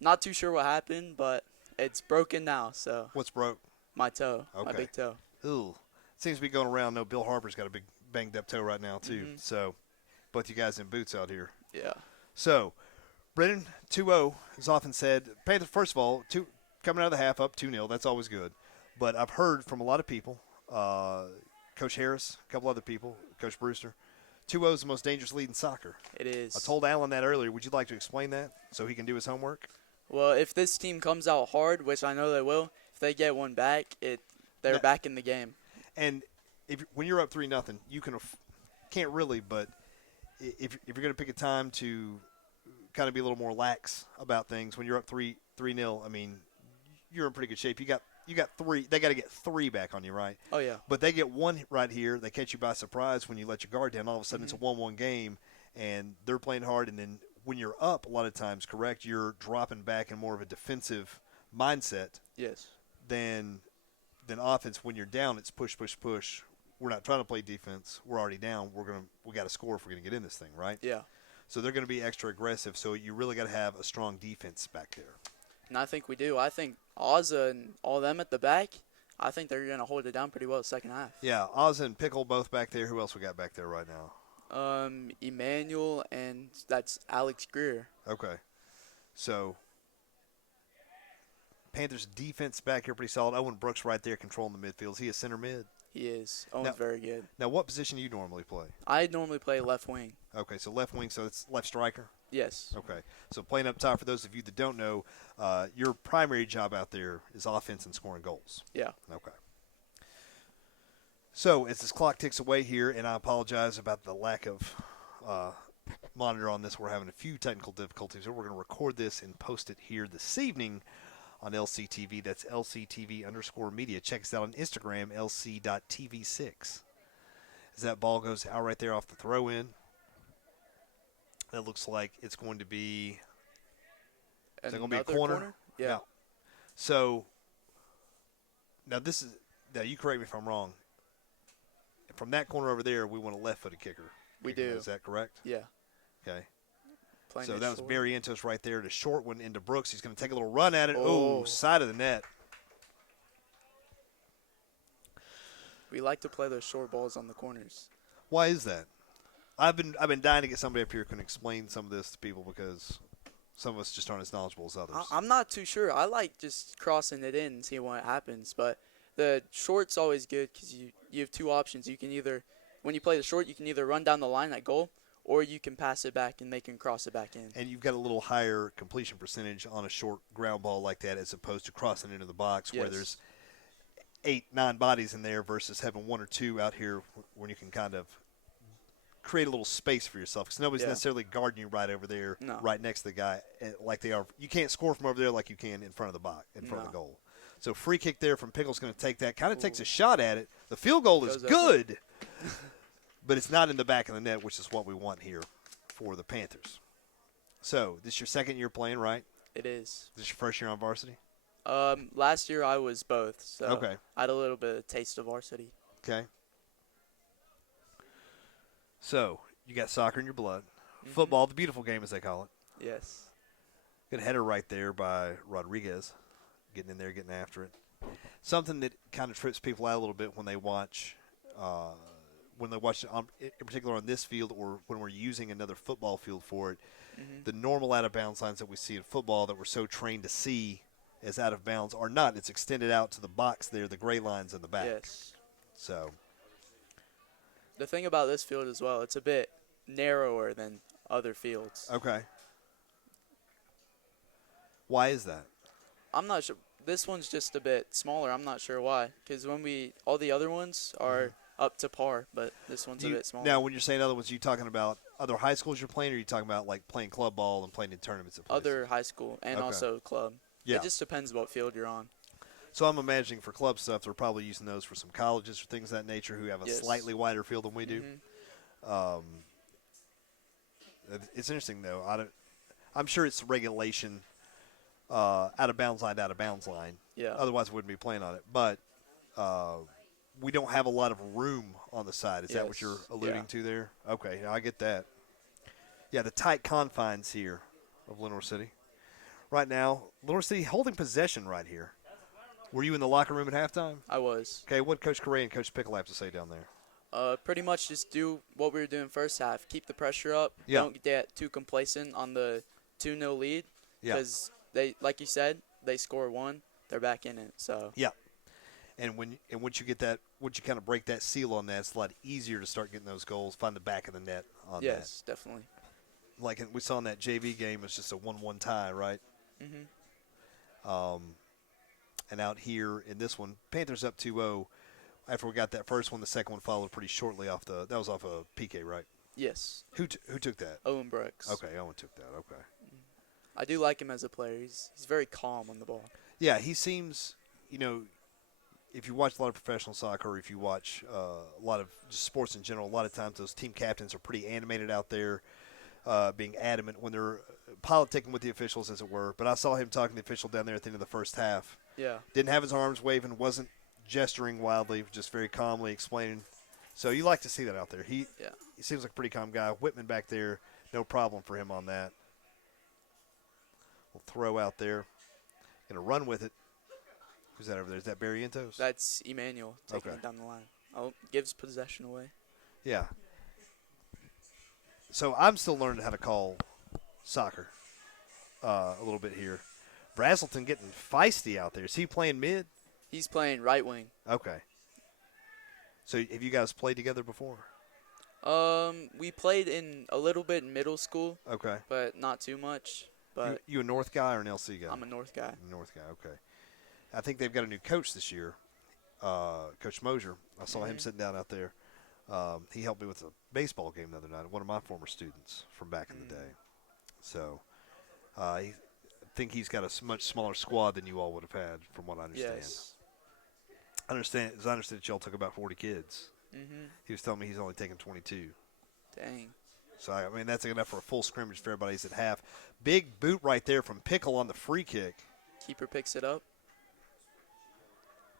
not too sure what happened, but it's broken now, so What's broke? my toe, my Okay. big toe. Ooh. Seems to be going around. No, Bill Harper's got a big banged up toe right now, too. Mhm. So, both you guys in boots out here. Yeah. So, Brennan, 2-0 is often said. Panthers, first of all, coming out of the half up 2-0. That's always good. But I've heard from a lot of people, Coach Harris, a couple other people, Coach Brewster, 2-0 is the most dangerous lead in soccer. It is. I told Alan that earlier. Would you like to explain that so he can do his homework? Well, if this team comes out hard, which I know they will, if they get one back, they're back in the game. And when you're up 3-0, you can't really, but if you're going to pick a time to kind of be a little more lax about things when you're up 3-0, I mean, you're in pretty good shape. You got three. They got to get three back on you, right? Oh, yeah. But they get one right here. They catch you by surprise when you let your guard down. All of a sudden, it's a 1-1 game, and they're playing hard. And then when you're up, a lot of times, correct, you're dropping back in more of a defensive mindset Yes. than offense. When you're down, it's push, push, push. We're not trying to play defense. We're already down. We got to score if we're going to get in this thing, right? Yeah. So they're going to be extra aggressive. So you really got to have a strong defense back there. And I think we do. I think Ozza and all them at the back, I think they're going to hold it down pretty well the second half. Yeah, Oz and Pickle both back there. Who else we got back there right now? Emmanuel, and that's Alex Greer. Okay. So Panthers defense back here pretty solid. Owen Brooks right there controlling the midfield. Is he a center mid? He is. Owen's very good. Now, what position do you normally play? I normally play left wing. Okay, so left wing, so it's left striker? Yes. Okay, so playing up top, for those of you that don't know, your primary job out there is offense and scoring goals. Yeah. Okay. So as this clock ticks away here, and I apologize about the lack of monitor on this. We're having a few technical difficulties. We're going to record this and post it here this evening on LCTV. That's LCTV_media. Check us out on Instagram, lc.tv6. As that ball goes out right there off the throw-in, that looks like it's going to be – is that going to be a corner? Yeah. No. So, now this is – now you correct me if I'm wrong. From that corner over there, we want a left-footed kicker. We do. Is that correct? Yeah. Okay. Playing So it that was short. Barrientos right there. The short one into Brooks. He's going to take a little run at it. Oh. Oh, side of the net. We like to play those short balls on the corners. Why is that? I've been dying to get somebody up here who can explain some of this to people because some of us just aren't as knowledgeable as others. I'm not too sure. I like just crossing it in and seeing what happens. But the short's always good because you have two options. You can either, when you play the short, you can either run down the line at goal, or you can pass it back and they can cross it back in. And you've got a little higher completion percentage on a short ground ball like that as opposed to crossing into the box where Yes. there's 8-9 bodies in there versus having one or two out here when you can kind of create a little space for yourself because nobody's Yeah. necessarily guarding you right over there, No. right next to the guy like they are. You can't score from over there like you can in front of the box, in front of the No. goal. So free kick there from Pickle's going to take that. Kind of takes a shot at it. The field goal is Goes up. good, but it's not in the back of the net, which is what we want here for the Panthers. So this is your second year playing, right? It is. This is your first year on varsity? Last year I was both, so Okay. I had a little bit of taste of varsity. Okay. So you got soccer in your blood. Mm-hmm. Football, the beautiful game as they call it. Yes. Good header right there by Rodriguez. Getting in there, getting after it. Something that kind of trips people out a little bit when they watch it, in particular on this field or when we're using another football field for it. Mm-hmm. The normal out-of-bounds lines that we see in football that we're so trained to see as out of bounds are not. It's extended out to the box there, the gray lines in the back. Yes. So, The thing about this field as well, it's a bit narrower than other fields. okay. Why is that? I'm not sure. This one's just a bit smaller. I'm not sure why. Because all the other ones are up to par, but this one's a bit smaller. Now, when you're saying other ones, are you talking about other high schools you're playing, or are you talking about like playing club ball and playing in tournaments? At places? Other high school and Okay. also club. Yeah. It just depends what field you're on. So I'm imagining for club stuff, they're probably using those for some colleges or things of that nature who have a Yes. slightly wider field than we do. Mhm. It's interesting, though. I'm sure it's regulation, out of bounds line. Yeah. Otherwise, we wouldn't be playing on it. But we don't have a lot of room on the side. Is that what Yes. you're alluding Yeah. to there? Okay, now I get that. Yeah, the tight confines here of Lenore City. Right now, Lenore City holding possession right here. Were you in the locker room at halftime? I was. Okay, what Coach Correa and Coach Pickle have to say down there? Pretty much just do what we were doing first half. Keep the pressure up. Yeah. Don't get too complacent on the 2-0 lead. Yeah. Because they, like you said, they score one, they're back in it. So Yeah. And once you get that, once you kind of break that seal on that, it's a lot easier to start getting those goals, find the back of the net on yes, definitely. that. Like we saw in that JV game, it's just a 1-1 tie, right? Mhm. And out here in this one, Panthers up 2-0. After we got that first one, the second one followed pretty shortly off that was off a PK, right? Yes. Who took that? Owen Brooks. Okay, Owen took that. Okay. I do like him as a player. He's very calm on the ball. Yeah, he seems, if you watch a lot of professional soccer, or if you watch a lot of just sports in general, a lot of times those team captains are pretty animated out there, being adamant when they're politicking with the officials, as it were. But I saw him talking to the official down there at the end of the first half. Yeah. Didn't have his arms waving, wasn't gesturing wildly, just very calmly explaining. So you like to see that out there. He seems like a pretty calm guy. Whitman back there, no problem for him on that. We'll throw out there. Going to run with it. Who's that over there? Is that Barrientos? That's Emmanuel taking Okay. it down the line. Gives possession away. Yeah. So I'm still learning how to call soccer a little bit here. Brazelton getting feisty out there. Is he playing mid? He's playing right wing. Okay. So have you guys played together before? We played in a little bit in middle school, Okay. but not too much. But You a North guy or an LC guy? I'm a North guy. North guy, okay. I think they've got a new coach this year, Coach Mosier. I saw him sitting down out there. He helped me with a baseball game the other night, one of my former students from back in the day. So I think he's got a much smaller squad than you all would have had, from what I understand. Yes. I understand that y'all took about 40 kids. Mhm. He was telling me he's only taking 22. Dang. So, I mean, that's enough for a full scrimmage for everybody's at half. Big boot right there from Pickle on the free kick. Keeper picks it up.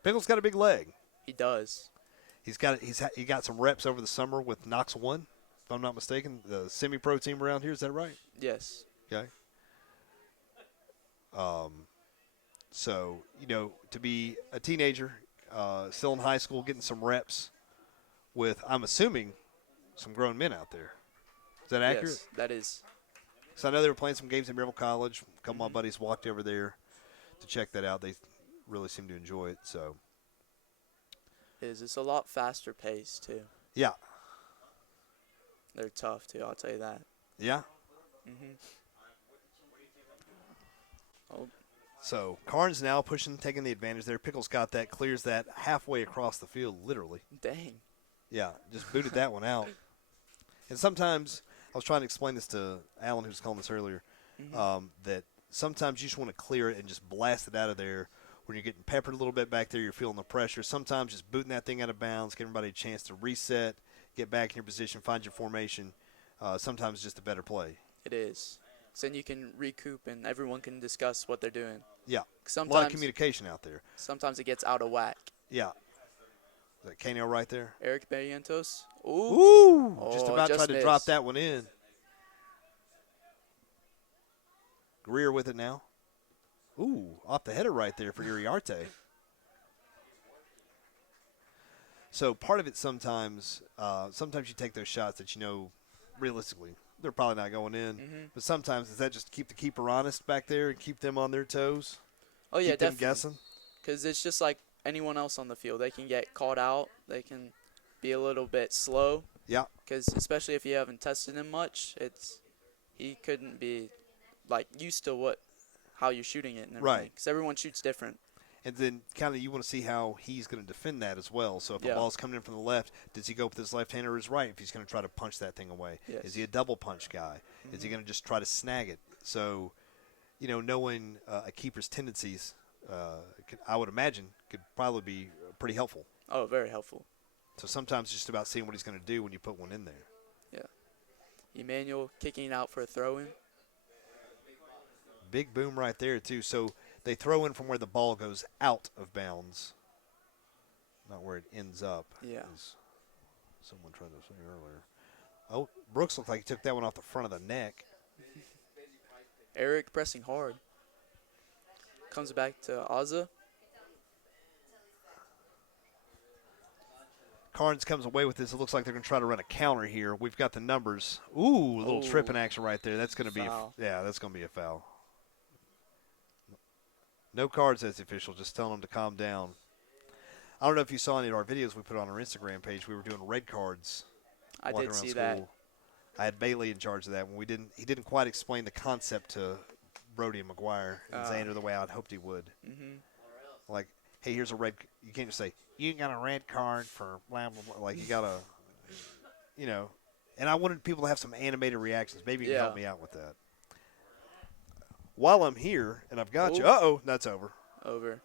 Pickle's got a big leg. He does. He got some reps over the summer with Knox 1, if I'm not mistaken, the semi-pro team around here. Is that right? Yes. Okay. So, to be a teenager, still in high school, getting some reps with, I'm assuming, some grown men out there. Is that accurate? Yes, that is. So I know they were playing some games at Maryville College. A couple of my buddies walked over there to check that out. They really seem to enjoy it. So It's a lot faster pace too. yeah, They're tough too. I'll tell you that. yeah. Mhm. Oh, So Karns now taking the advantage there. Pickles got that, clears that halfway across the field, literally. dang. Yeah, just booted that one out. And sometimes, I was trying to explain this to Alan, who was calling this earlier, that sometimes you just want to clear it and just blast it out of there. When you're getting peppered a little bit back there, you're feeling the pressure. Sometimes just booting that thing out of bounds, give everybody a chance to reset, get back in your position, find your formation. Sometimes just a better play. It is. 'Cause then you can recoup and everyone can discuss what they're doing. Yeah, a lot of Sometimes, communication out there. sometimes it gets out of whack. Yeah. Is that Kano right there? Eric Barrientos. Ooh. Ooh! Just Oh, about just tried to drop missed. that one in. Greer with it now. Ooh, off the header right there for Uriarte. So part of it sometimes you take those shots that realistically they're probably not going in. But sometimes is that just to keep the keeper honest back there and keep them on their toes? Oh yeah, keep them definitely. guessing? Because it's just like anyone else on the field. They can get caught out. They can be a little bit slow. Yeah. Because especially if you haven't tested him much, he couldn't be like used to how you're shooting it and everything. Right. Because everyone shoots different. And then kind of you want to see how he's going to defend that as well. So if the Yeah. ball's coming in from the left, does he go with his left hand or his right if he's going to try to punch that thing away? Yes. Is he a double punch guy? Is he going to just try to snag it? So, knowing a keeper's tendencies, I would imagine, could probably be pretty helpful. Oh, very helpful. So sometimes it's just about seeing what he's going to do when you put one in there. Yeah. Emmanuel kicking out for a throw-in. Big boom right there, too. So they throw in from where the ball goes out of bounds, not where it ends up. Yeah. As someone tried to say earlier. Oh, Brooks looked like he took that one off the front of the neck. Eric pressing hard. Comes back to Azza. Karns comes away with this. It looks like they're going to try to run a counter here. We've got the numbers. Ooh, a little tripping action right there. That's going to be that's going to be a foul. No cards, as the official, just telling them to calm down. I don't know if you saw any of our videos we put on our Instagram page. We were doing red cards. I walking did around see school. that. I had Bailey in charge of that when he didn't quite explain the concept to Brody and McGuire and Xander the way I'd hoped he would. Like, hey, here's a red. You can't just say you got a red card for blah blah blah. Like you gotta, And I wanted people to have some animated reactions. Maybe you can help me out with that. While I'm here and I've got you. Uh-oh, that's over. Over.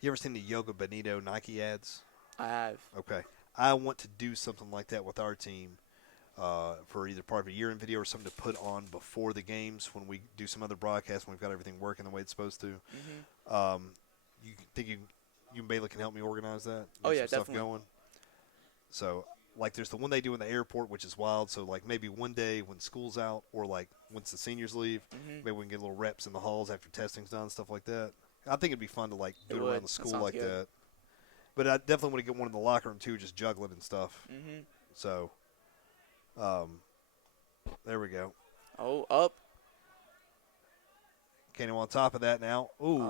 You ever seen the Yoga Bonito Nike ads? I have. Okay. I want to do something like that with our team for either part of a year-end video or something to put on before the games when we do some other broadcasts when we've got everything working the way it's supposed to. You think you and Bailey can help me organize that? Oh, Get yeah, some stuff definitely. going? So, like, there's the one they do in the airport, which is wild. So, like, maybe one day when school's out or, like, once the seniors leave, maybe we can get little reps in the halls after testing's done, stuff like that. I think it'd be fun to, like, do it around the school sounds like good. that. But I definitely want to get one in the locker room, too, just juggling and stuff. So, There we go. Oh, up. Kano on top of that now. Ooh,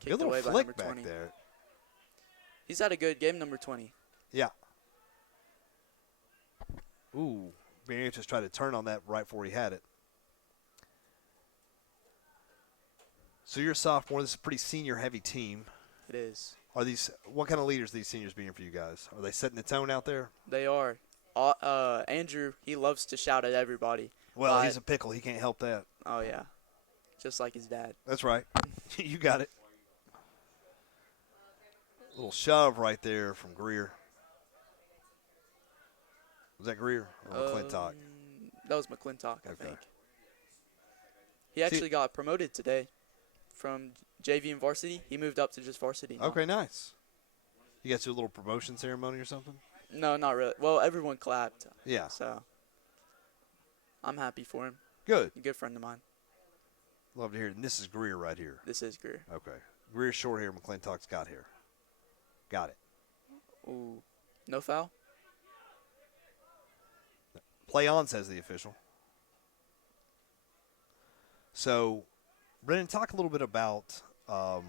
Kicked good little away by flick number back 20. there. He's had a good game, number 20. Yeah. Ooh, Beavers just tried to turn on that right before he had it. So you're a sophomore. This is a pretty senior-heavy team. It is. What kind of leaders are these seniors being for you guys? Are they setting the tone out there? They are. Andrew, he loves to shout at everybody. Well, he's a pickle. He can't help that. Oh, yeah. Just like his dad. That's right. You got it. Little shove right there from Greer. Was that Greer or McClintock? That was McClintock, I Okay. think. He actually got promoted today from JV and varsity. He moved up to just varsity now. Okay, nice. You guys do a little promotion ceremony or something? No, not really. Well, everyone clapped. Yeah. So I'm happy for him. Good. A good friend of mine. Love to hear it. And this is Greer right here. This is Greer. Okay. Greer's short hair. McClintock's got hair. Got it. Ooh. No foul? Play on, says the official. So, Brennan, talk a little bit about the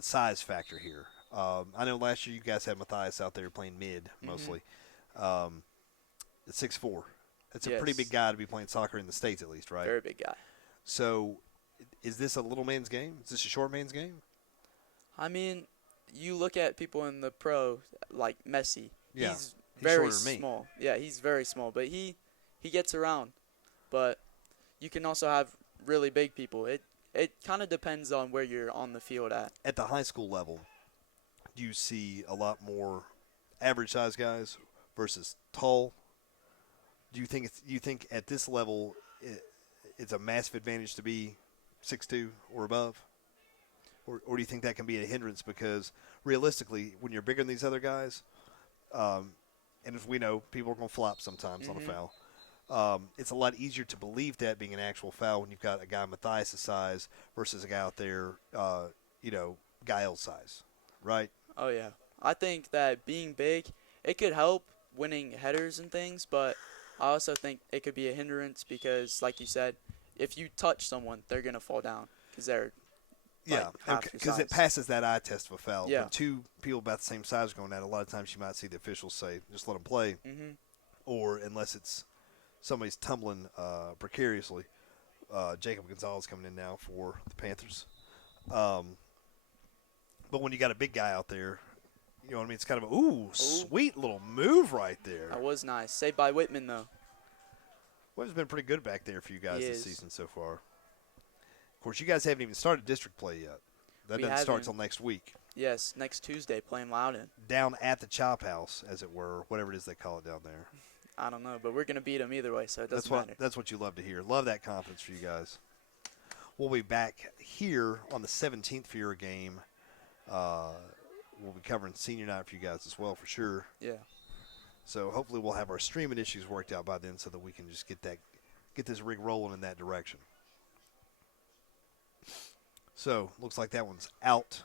size factor here. I know last year you guys had Matthias out there playing mid mostly. At 6'4". That's a pretty Yes. big guy to be playing soccer in the States at least, right? Very big guy. So, is this a little man's game? Is this a short man's game? I mean, you look at people in the pro, like Messi. Yeah, He's he's very shorter than me. small. Yeah, he's very small, but he gets around. But you can also have really big people. It kind of depends on where you're on the field at. At the high school level, do you see a lot more average size guys versus tall? Do you think at this level it's a massive advantage to be 6'2" or above? Or do you think that can be a hindrance because realistically, when you're bigger than these other guys, and as we know, people are going to flop sometimes on a foul. It's a lot easier to believe that being an actual foul when you've got a guy Matthias' size versus a guy out there, Gael's size, right? Oh, yeah. I think that being big, it could help winning headers and things, but I also think it could be a hindrance because, like you said, if you touch someone, they're going to fall down because they're half your because it size. passes that eye test of a foul. Yeah. When two people about the same size are going at it, a lot of times you might see the officials say, just let them play. Mm-hmm. Or unless it's somebody's tumbling precariously. Jacob Gonzalez coming in now for the Panthers. But when you got a big guy out there, you know what I mean? It's kind of sweet little move right there. That was nice. Saved by Whitman, though. Well, it's been pretty good back there for you guys He this is. season so far. Of course, you guys haven't even started district play yet. That We doesn't start haven't. till next week. Yes, next Tuesday, playing Loudon. Down at the Chop House, as it were, whatever it is they call it down there. I don't know, but we're going to beat them either way, so it doesn't matter. That's what you love to hear. Love that confidence for you guys. We'll be back here on the 17th for your game. We'll be covering senior night for you guys as well, for sure. Yeah. So hopefully we'll have our streaming issues worked out by then, so that we can just get this rig rolling in that direction. So looks like that one's out.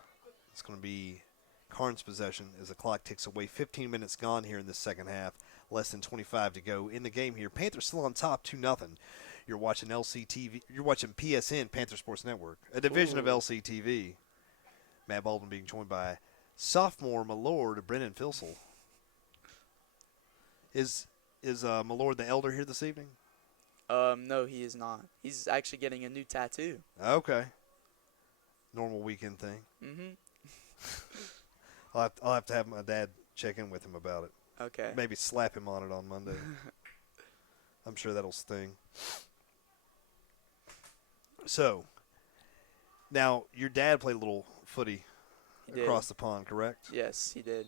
It's going to be Karns' possession as the clock ticks away. 15 minutes gone here in the second half. Less than 25 to go in the game here. Panthers still on top, 2-0. You're watching LCTV. You're watching PSN, Panther Sports Network, a division of LCTV. Matt Baldwin being joined by sophomore Malord Brennan Filsell. Is Malord the elder here this evening? No, he is not. He's actually getting a new tattoo. Okay. Normal weekend thing. Mm-hmm. I'll have to have my dad check in with him about it. Okay. Maybe slap him on it on Monday. I'm sure that'll sting. So, now your dad played a little footy He did. across the pond, correct? Yes, he did.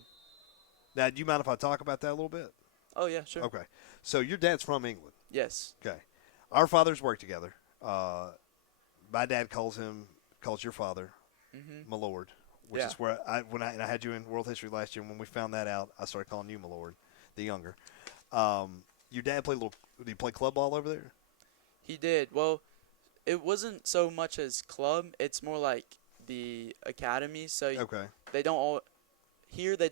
Now, do you mind if I talk about that a little bit? Oh, yeah, sure. Okay. So your dad's from England. Yes. Okay. Our fathers work together. My dad calls your father, Mm-hmm. Malord, which Yeah. is where when I had you in World History last year. When we found that out, I started calling you Malord, the younger. Your dad played did he play club ball over there? He did. Well, it wasn't so much as club. It's more like the academy. So Okay. they don't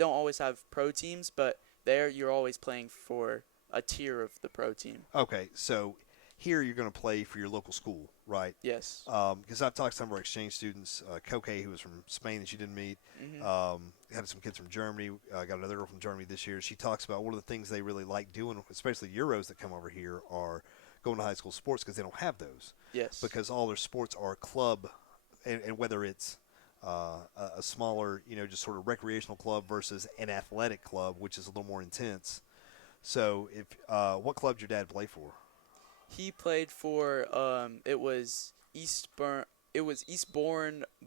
always have pro teams, but there you're always playing for a tier of the pro team. Okay. So here you're going to play for your local school, right? Yes. Because I've talked to some of our exchange students, Koke, who was from Spain that you didn't meet, had some kids from Germany, got another girl from Germany this year. She talks about one of the things they really like doing, especially Euros that come over here, are going to high school sports because they don't have those. Yes. Because all their sports are club, and whether it's a smaller, just sort of recreational club versus an athletic club, which is a little more intense. So, what club did your dad play for? He played for it was Eastbourne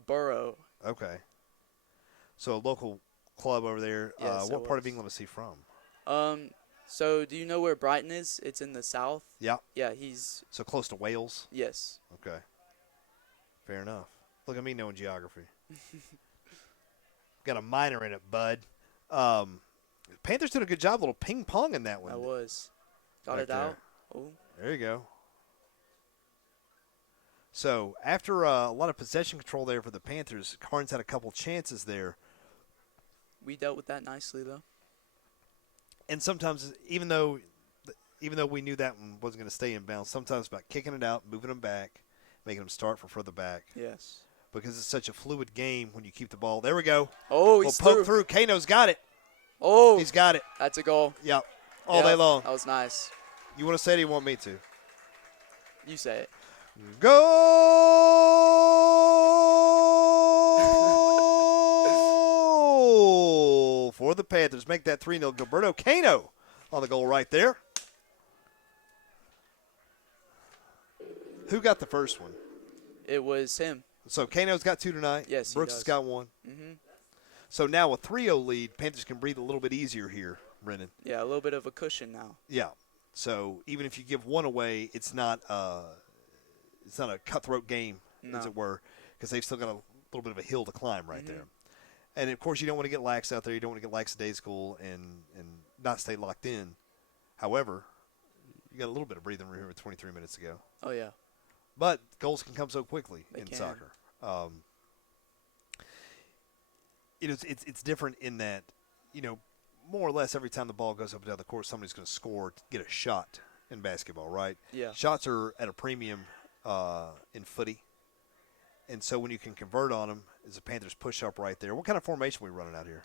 Borough. Okay. So a local club over there. Yes, what it part of was. England is he from? So do you know where Brighton is? It's in the south. Yeah. Yeah, he's So close to Wales? yes. Okay. Fair enough. Look at me knowing geography. Got a minor in it, bud. Panthers did a good job, a little ping pong in that one. I was. Got Right it out. there. Oh. There you go. So after a lot of possession control there for the Panthers, Karns had a couple chances there. We dealt with that nicely though. And sometimes, even though we knew that one wasn't going to stay in bounds, sometimes about kicking it out, moving them back, making them start from further back. Yes. Because it's such a fluid game when you keep the ball. There we go. Oh, Well, he's poke through. through. Kano's got it. Oh, He's got it. that's a goal. Yep. All Yeah, day long. That was nice. You want to say it or you want me to? You say it. Goal for the Panthers. Make that 3-0. Gilberto Cano on the goal right there. Who got the first one? It was him. So Cano's got 2 tonight. Yes, he Brooks has does. got 1. Mm-hmm. So now a 3-0 lead. Panthers can breathe a little bit easier here, Brennan. Yeah, a little bit of a cushion now. Yeah. So even if you give 1 away, it's not a cutthroat game, No. as it were, because they've still got a little bit of a hill to climb right there. And, of course, you don't want to get lax out there. You don't want to get lackadaisical and not stay locked in. However, you got a little bit of breathing room here with 23 minutes to go. Oh yeah. But goals can come so quickly They in can. soccer. It's different in that, more or less every time the ball goes up and down the court, somebody's going to score to get a shot in basketball, right? Yeah. Shots are at a premium in footy. And so when you can convert on them, is the Panthers push up right there. What kind of formation are we running out here?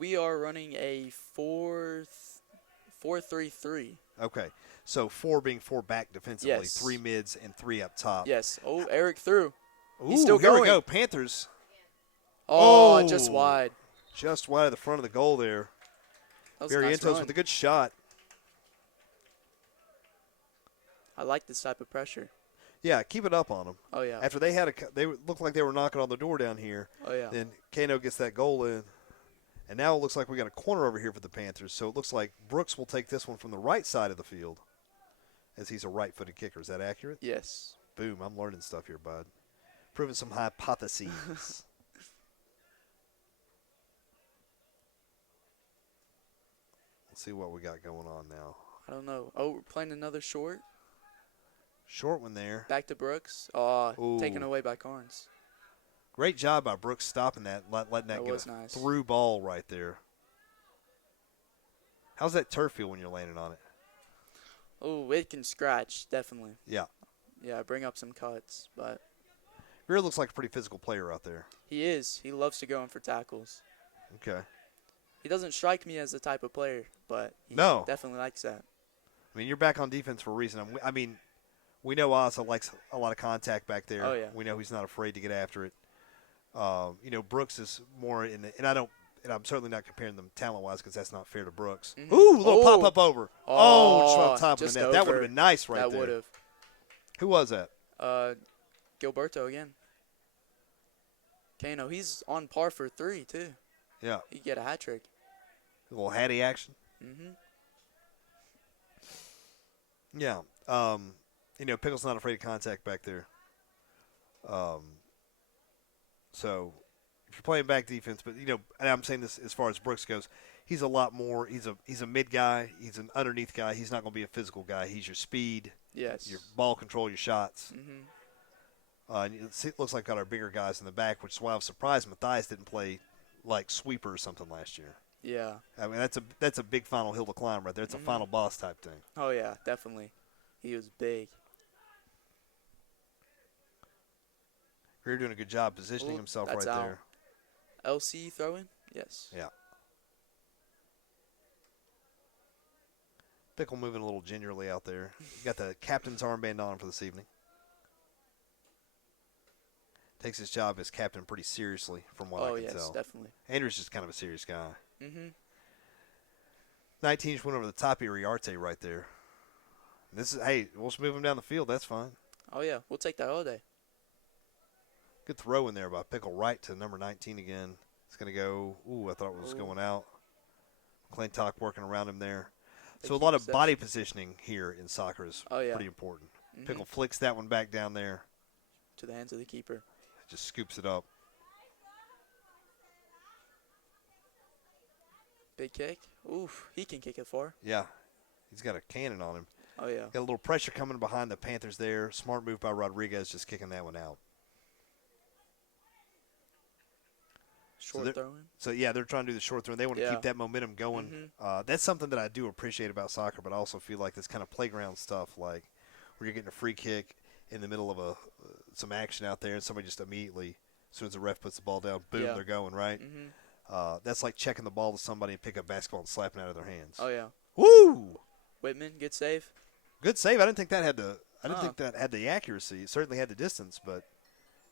We are running a 4-3-3. Okay. So 4 being 4 back defensively, Yes. 3 mids and 3 up top. Yes. Oh, Eric threw. Ooh, He's still here we going. go. Panthers Oh, just Oh. wide. just wide of the front of the goal there. That was a nice Barrientos run. with a good shot. I like this type of pressure. Yeah, keep it up on them. Oh yeah. After they looked like they were knocking on the door down here. Oh yeah. Then Kano gets that goal in. And now it looks like we got a corner over here for the Panthers. So it looks like Brooks will take this one from the right side of the field, as he's a right-footed kicker. Is that accurate? Yes. Boom, I'm learning stuff here, bud. Proving some hypotheses. Let's see what we got going on now. I don't know. Oh, we're playing another short. Short one there. Back to Brooks. Oh, Ooh. taken away by Karns. Great job by Brooks stopping that, letting that That get was a nice. through ball right there. How's that turf feel when you're landing on it? Oh, it can scratch, definitely. Yeah. Yeah, bring up some cuts, but Greer looks like a pretty physical player out there. he is. He loves to go in for tackles. Okay. He doesn't strike me as the type of player, but he No. definitely likes that. I mean, you're back on defense for a reason. I mean, we know Asa likes a lot of contact back there. Oh, yeah. We know he's not afraid to get after it. Brooks is more in the, and I'm certainly not comparing them talent-wise because that's not fair to Brooks. Mhm. Ooh, little Oh. pop-up over. Just on Oh, top of the just net. That would have over. been nice right that there. would have. Who was that? Gilberto again. Kano, he's on par for 3 too. Yeah. He could get a hat trick. A little Hattie action. Mhm. Yeah. Pickle's not afraid of contact back there. So if you're playing back defense, but and I'm saying this as far as Brooks goes, he's a lot more. He's a mid guy. He's an underneath guy. He's not going to be a physical guy. He's your speed, Yes. your ball control, your shots. Mhm. And it looks like got our bigger guys in the back, which is why I was surprised Matthias didn't play like sweeper or something last year. Yeah. I mean, that's a big final hill to climb right there. It's a final boss type thing. Oh yeah, definitely. He was big. Greer doing a good job positioning Ooh, himself that's right out. there. LC throwing? Yes. Yeah. Pickle moving a little gingerly out there. Got the captain's armband on for this evening. Takes his job as captain pretty seriously, from what I can yes, tell. definitely. Andrew's just kind of a serious guy. Mm-hmm. 19 went over the top of Iriarte right there. This is, hey, we'll just move him down the field. That's fine. Oh, yeah. We'll take that all day. Good throw in there by Pickle right to number 19 again. It's going to go, I thought it was going out. McClintock working around him there. So a lot of body positioning here in soccer is pretty important. Mm-hmm. Pickle flicks that one back down there. To the hands of the keeper. Just scoops it up. Big kick. Oof, he can kick it far. Yeah, he's got a cannon on him. Oh, yeah. Got a little pressure coming behind the Panthers there. Smart move by Rodriguez, just kicking that one out. Short throwing. So, yeah, they're trying to do the short throw. They want to keep that momentum going. Mm-hmm. That's something that I do appreciate about soccer, but I also feel like this kind of playground stuff, like where you're getting a free kick in the middle of some action out there, and somebody just immediately, as soon as the ref puts the ball down, boom, they're going, right? Mm-hmm. That's like checking the ball to somebody and pick up basketball and slapping it out of their hands. Oh, yeah. Woo! Whitman, good save. Good save. I didn't think that had the accuracy. It certainly had the distance, but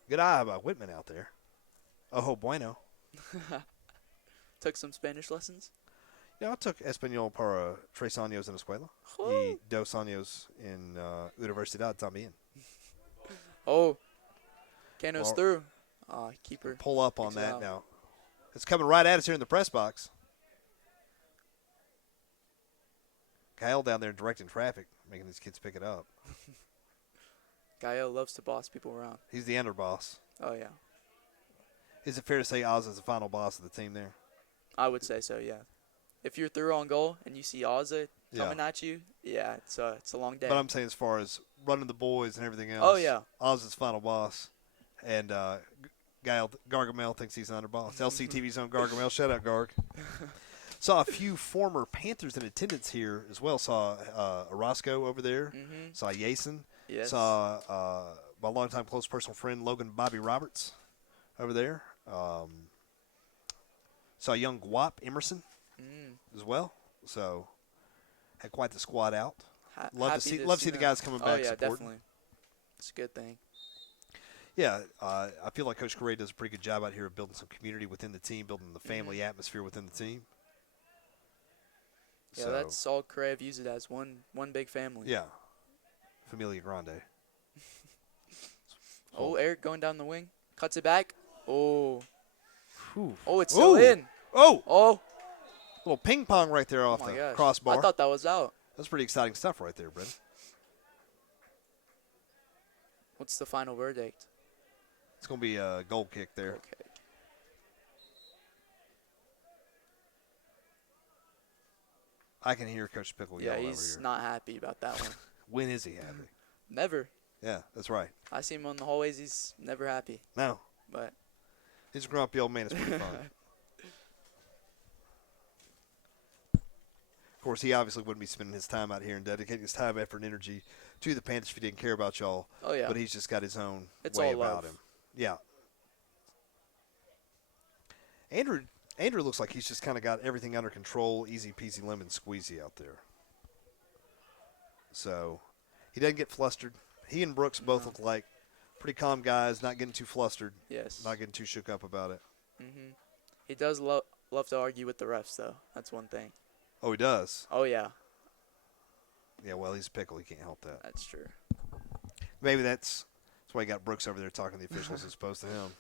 good eye by Whitman out there. Ojo bueno. Took some Spanish lessons. Yeah, I took Español para 3 años en escuela y 2 años en Universidad también. Oh, Cano's through. Keeper. Pull up on that now. It's coming right at us here in the press box. Kyle down there directing traffic, making these kids pick it up. Gael loves to boss people around. He's the underboss. Oh, yeah. Is it fair to say Oz is the final boss of the team there? I would say so, yeah. If you're through on goal and you see Ozza coming at you, it's a long day. But I'm saying as far as running the boys and everything else, oh, yeah. Oz is final boss. And Gargamel thinks he's the underboss. LCTV's own Gargamel. Shout out, Garg. Saw a few former Panthers in attendance here as well. Saw Orozco over there. Mm-hmm. Saw Yason. Yes. Saw my longtime close personal friend Logan Bobby Roberts over there. Saw young Guap Emerson as well. So had quite the squad out. Love to see the guys coming back. Oh yeah, supporting. definitely. It's a good thing. Yeah, I feel like Coach Correa does a pretty good job out here of building some community within the team, building the family atmosphere within the team. Yeah, that's all Correa views it as, one big family. Yeah, Familia Grande. Oh, Eric going down the wing. Cuts it back. Oh. Whew. Oh, it's still in. Oh. Oh. Little ping pong right there off my the gosh. crossbar. I thought that was out. That's pretty exciting stuff right there, Brennan. What's the final verdict? It's going to be a goal kick there. Okay. I can hear Coach Pickle yell over here. Yeah, he's not happy about that one. When is he happy? Never. Yeah, that's right. I see him on the hallways. He's never happy. No. But He's a grumpy old man. It's pretty fun. Of course, he obviously wouldn't be spending his time out here and dedicating his time, effort, and energy to the Panthers if he didn't care about y'all. Oh, yeah. But he's just got his own It's way all about love. him. Yeah. Andrew looks like he's just kind of got everything under control, easy peasy lemon squeezy out there. So he doesn't get flustered. He and Brooks both look like pretty calm guys, not getting too flustered. yes. Not getting too shook up about it. Mm-hmm. He does love to argue with the refs, though. That's one thing. Oh, he does? Oh, yeah. Yeah, well, he's Pickle. He can't help that. That's true. Maybe that's why he got Brooks over there talking to the officials as opposed to him.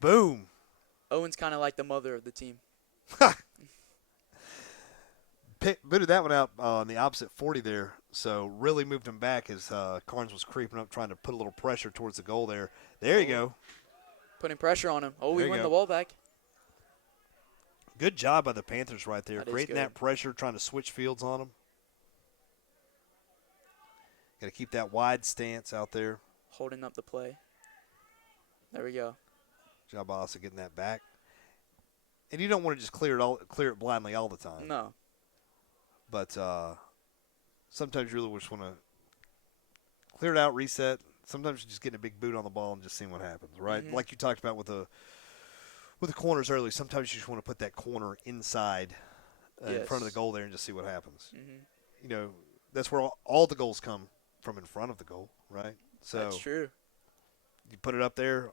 Boom. Owen's kind of like the mother of the team. Booted that one out on the opposite 40 there, so really moved him back as Karns was creeping up, trying to put a little pressure towards the goal there. There you go. Putting pressure on him. Oh, we There you win go. the ball back. Good job by the Panthers right there, That is creating good. that pressure, trying to switch fields on them. Got to keep that wide stance out there. Holding up the play. There we go. Job also getting that back. And you don't want to just clear it blindly all the time. No. But sometimes you really just want to clear it out, reset, sometimes you're just getting a big boot on the ball and just seeing what happens, right? Mhm. Like you talked about with the corners earlier, sometimes you just want to put that corner inside in front of the Yes. goal there and just see what happens. Mhm. You know, that's where all the goals come from, in front of the goal, right? So That's true. you put it up there,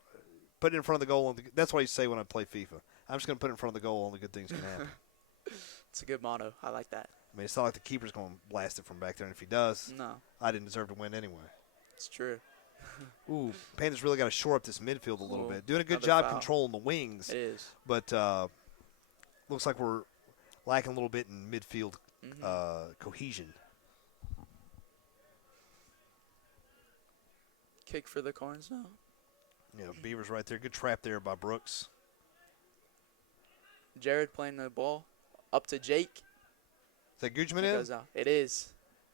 put it in front of the goal. And that's why you say when I play FIFA, I'm just going to put it in front of the goal. Only good things can happen. It's a good motto. I like that. I mean, it's not like the keeper's going to blast it from back there. And if he does, No, I didn't deserve to win anyway. it's true. Ooh, Panthers really got to shore up this midfield a little Ooh, bit. Doing a good another job foul. controlling the wings, It is. but looks like we're lacking a little bit in midfield cohesion. Kick for the Karns now. You know, Beavers right there. Good trap there by Brooks. Jared playing the ball up to Jake. Is that Gugman It in? goes out. It is.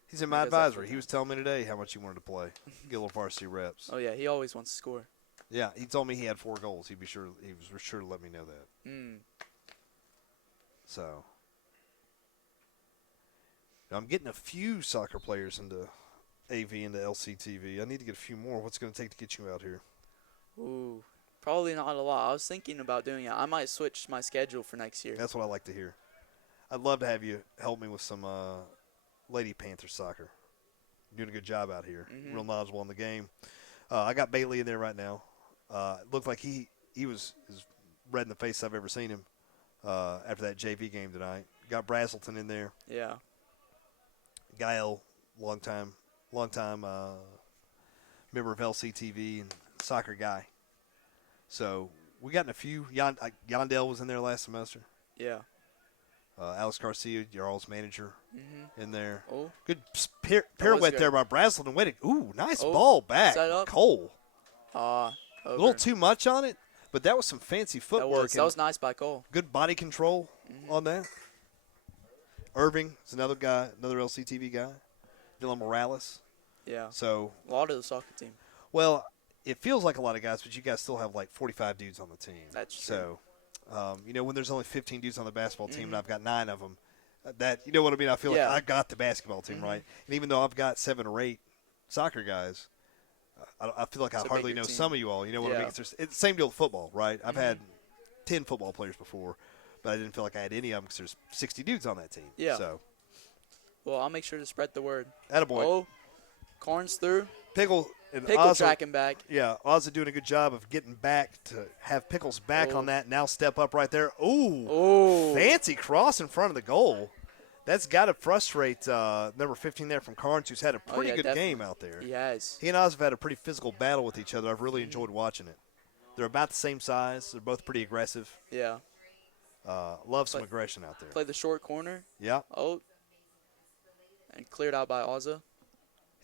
He's in my That goes out for advisory. He him. was telling me today how much he wanted to play. Get a little varsity reps. Oh yeah, he always wants to score. Yeah, he told me he had 4 goals. He was sure to let me know that. Mm. So I'm getting a few soccer players into AV, into LCTV. I need to get a few more. What's it going to take to get you out here? Ooh, probably not a lot. I was thinking about doing it. I might switch my schedule for next year. That's what I like to hear. I'd love to have you help me with some Lady Panther soccer. You're doing a good job out here. Mhm. Real knowledgeable in the game. I got Bailey in there right now. It looked like he was as red in the face I've ever seen him after that JV game tonight. Got Brazelton in there. Yeah. Gael, long time member of LCTV and soccer guy. So we got in a few. Yondell was in there last semester. Yeah. Alex Garcia, your all's manager, Mhm. in there. Oh. Good pirouette great. there by Brazelton. Wait, ooh, nice Oh, ball back. set up. Cole. Over. A little too much on it, but that was some fancy That footwork was and nice by Cole. good body control on that. Irving is another guy, another LCTV guy. Dylan Morales. Yeah. So, A lot of the soccer team. well, it feels like a lot of guys, but you guys still have like 45 dudes on the team. That's true. So, when there's only 15 dudes on the basketball team and I've got 9 of them, you know what I mean? I feel Yeah. like I got the basketball team, right? And even though I've got 7 or 8 soccer guys, I feel like It's I a hardly bigger know team. some of you all. You know what I Yeah. mean? It's the same deal with football, right? I've had 10 football players before, but I didn't feel like I had any of them because there's 60 dudes on that team. Yeah. So, Well, I'll make sure to spread the word. attaboy. Oh, Karns through. Pickle and Pickle Ozza, tracking back. yeah, Ozza doing a good job of getting back to have Pickles back Oh. on that. Now step up right there. Ooh, Oh. fancy cross in front of the goal. That's got to frustrate number 15 there from Karns, who's had a pretty yeah, good definitely. game out there. He has. He and Oz have had a pretty physical battle with each other. I've really enjoyed watching it. They're about the same size. They're both pretty aggressive. Yeah. Love some Play- aggression out there. Play the short corner. Yeah. Oh. And cleared out by Ozza.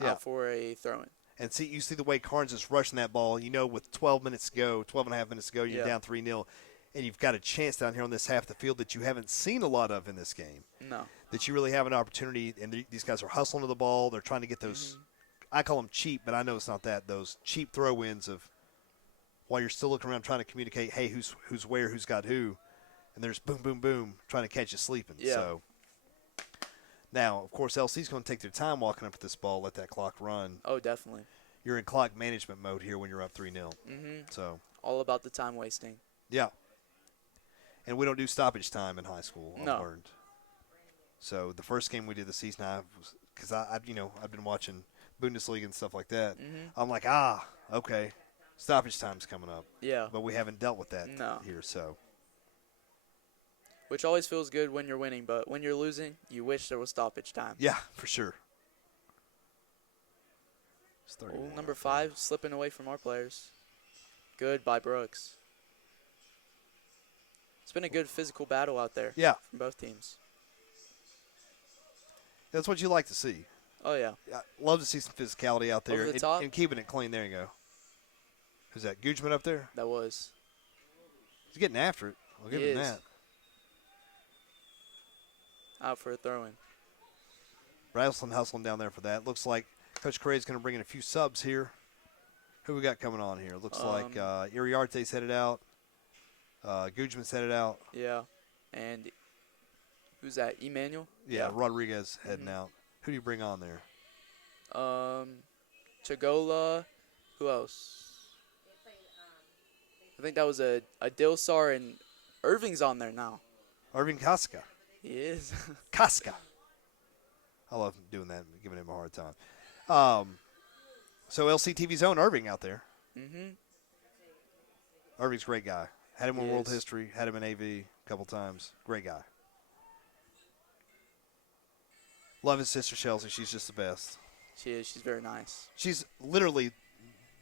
Yeah. Out for a throw-in. And you see the way Karns is rushing that ball. You know, with 12 minutes to go, 12 and a half minutes to go, you're Yeah. down 3-0. And you've got a chance down here on this half of the field that you haven't seen a lot of in this game. No. That you really have an opportunity. And these guys are hustling to the ball. They're trying to get those, I call them cheap, but I know it's not that, those cheap throw-ins of while you're still looking around trying to communicate, hey, who's where, who's got who. And there's boom, boom, boom, trying to catch you sleeping. Yeah. So now, of course, LC's going to take their time walking up to this ball, let that clock run. Oh, definitely. You're in clock management mode here when you're up 3-0. So, All about the time wasting. yeah. And we don't do stoppage time in high school, I've No. learned. So, the first game we did this season, because I've been watching Bundesliga and stuff like that. I'm like, okay, stoppage time's coming up. Yeah. But we haven't dealt with that No. here, so. Which always feels good when you're winning, but when you're losing, you wish there was stoppage time. Yeah, for sure. It's Oh, 31 number right 5 slipping away from our players. Good by Brooks. It's been a good physical battle out there there. Yeah, from both teams. that's what you like to see. Oh, yeah. I love to see some physicality out there Over the top. and keeping it clean. There you go. Who's that? Gugman up there? That was. He's getting after it. I'll give He him is. that. Out for a throw-in. Brazelton hustling down there for that. Looks like Coach Craig's going to bring in a few subs here. Who we got coming on here? Looks like Iriarte's headed out. Gugman's headed out. Yeah. And who's that? Emmanuel? Yeah, Rodriguez heading out. Who do you bring on there? Chagola, Who else? I think that was a Dilsar, and Irving's on there now. Irving Casca. He is. Casca. I love doing that, giving him a hard time. So LCTV's own Irving out there. Mm-hmm. Irving's a great guy. Had him in He World is. History. Had him in AV a couple times. Great guy. Love his sister Chelsea. She's just the best. She is. She's very nice. She's literally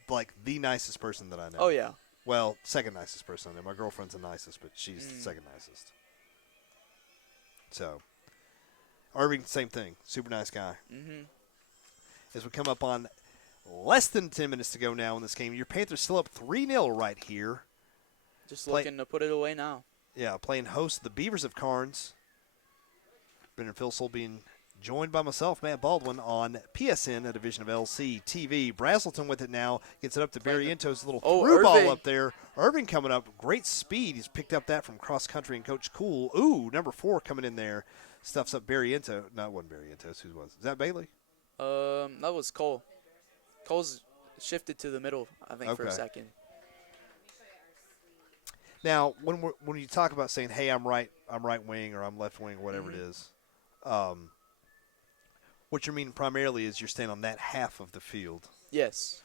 like the nicest person that I know. Oh, yeah. Well, second nicest person I know. My girlfriend's the nicest, but she's the second nicest. So, Irving, same thing. Super nice guy. Mm-hmm. As we come up on less than 10 minutes to go now in this game, your Panthers still up 3-0 right here. Just looking to put it away now. Yeah, playing host to the Beavers of Karns. Brennan Filsell being joined by myself, Matt Baldwin, on PSN, a division of LC TV. Brazelton with it now. Gets it up to Barrientos, a little through ball Irving. up there. Irving coming up. Great speed. He's picked up that from cross country and Coach Cool. Ooh, number 4 coming in there. Stuffs up Barriento. No, it wasn't Barrientos. Who was? Is that Bailey? That was Cole. Cole's shifted to the middle, I think, for a Okay. second. Now, when you talk about saying, "Hey, I'm right wing," or "I'm left wing," or whatever it is, what you're meaning primarily is you're staying on that half of the field. Yes.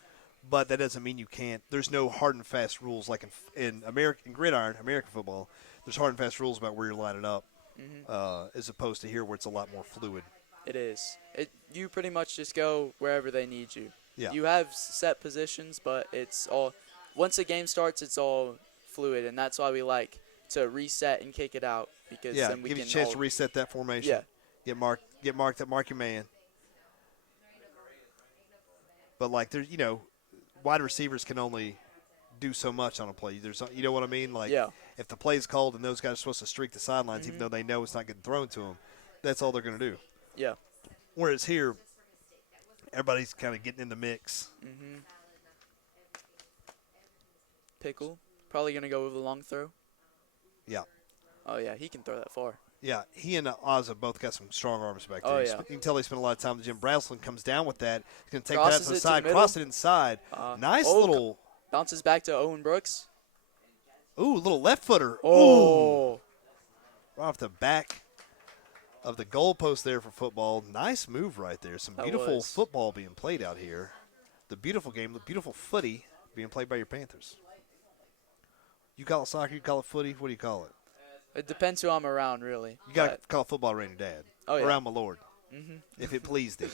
But that doesn't mean you can't. There's no hard and fast rules like in American gridiron, American football. There's hard and fast rules about where you're lining up, as opposed to here where it's a lot more fluid. It is. You pretty much just go wherever they need you. Yeah. You have set positions, but it's all once the game starts, it's all fluid, and that's why we like to reset and kick it out because Yeah, then we give you can a chance all, to reset that formation. Yeah. Get marked up, mark your man. But like there's wide receivers can only do so much on a play. There's you know what I mean? Like Yeah. if the play's called and those guys are supposed to streak the sidelines even though they know it's not getting thrown to them, that's all they're going to do. Yeah. Whereas here, everybody's kind of getting in the mix. Pickle probably gonna go with a long throw. Yeah. Oh yeah, he can throw that far. Yeah, he and Ozza both got some strong arms back there. Oh, You yeah. can tell they spent a lot of time in the gym. Braslin comes down with that. He's going to take Crosses that to the it to side, the middle. cross it inside. Nice oh, little, Bounces back to Owen Brooks. little left footer. Ooh, Oh. right off the back of the goalpost there for football. Nice move right there. Some That beautiful was. football being played out here. The beautiful game, the beautiful footy being played by your Panthers. You call it soccer, you call it footy, what do you call it? It depends who I'm around, really. You got to but- call it football around your dad. Oh, yeah. Around my lord. If it pleased him.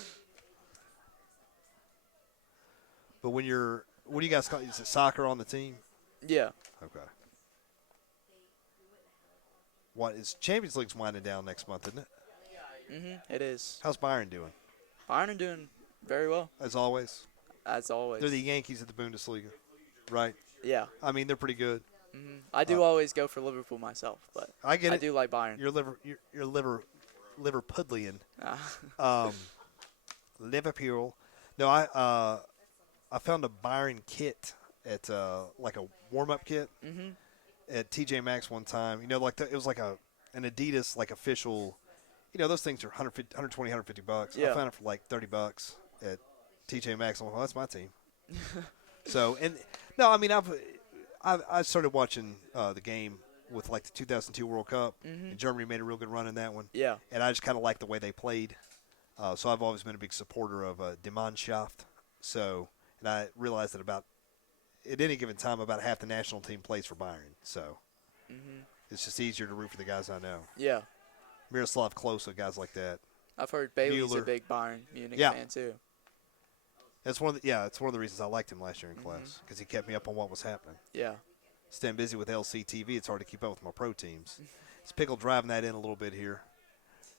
But when you're, what do you guys call it? Is it soccer on the team? Yeah. Okay. What is Champions League's winding down next month, isn't it? It is. How's Bayern doing? Bayern are doing very well, As always. as always. They're the Yankees of the Bundesliga, right? Yeah. I mean, they're pretty good. I do always go for Liverpool myself, but I get I it. do like Bayern. You're Liverpudlian. Ah. Liverpool. No, I found a Bayern kit at like a warm-up kit at TJ Maxx one time. You know, like it was like an Adidas like official. You know, those things are 120, 150 bucks. I Yeah. found it for like $30 at TJ Maxx. I'm like, well, that's my team. So, and no, I mean, I started watching the game with like the 2002 World Cup, and Germany made a real good run in that one. Yeah. And I just kind of liked the way they played. So I've always been a big supporter of Die Mannschaft. So, and I realized that at any given time, about half the national team plays for Bayern. So it's just easier to root for the guys I know. Yeah. Miroslav Klose, guys like that. I've heard Bailey's Mueller. a big Bayern Munich Yeah. fan too. It's one of the reasons I liked him last year in class because he kept me up on what was happening. Yeah. Staying busy with LCTV, it's hard to keep up with my pro teams. It's Pickle driving that in a little bit here.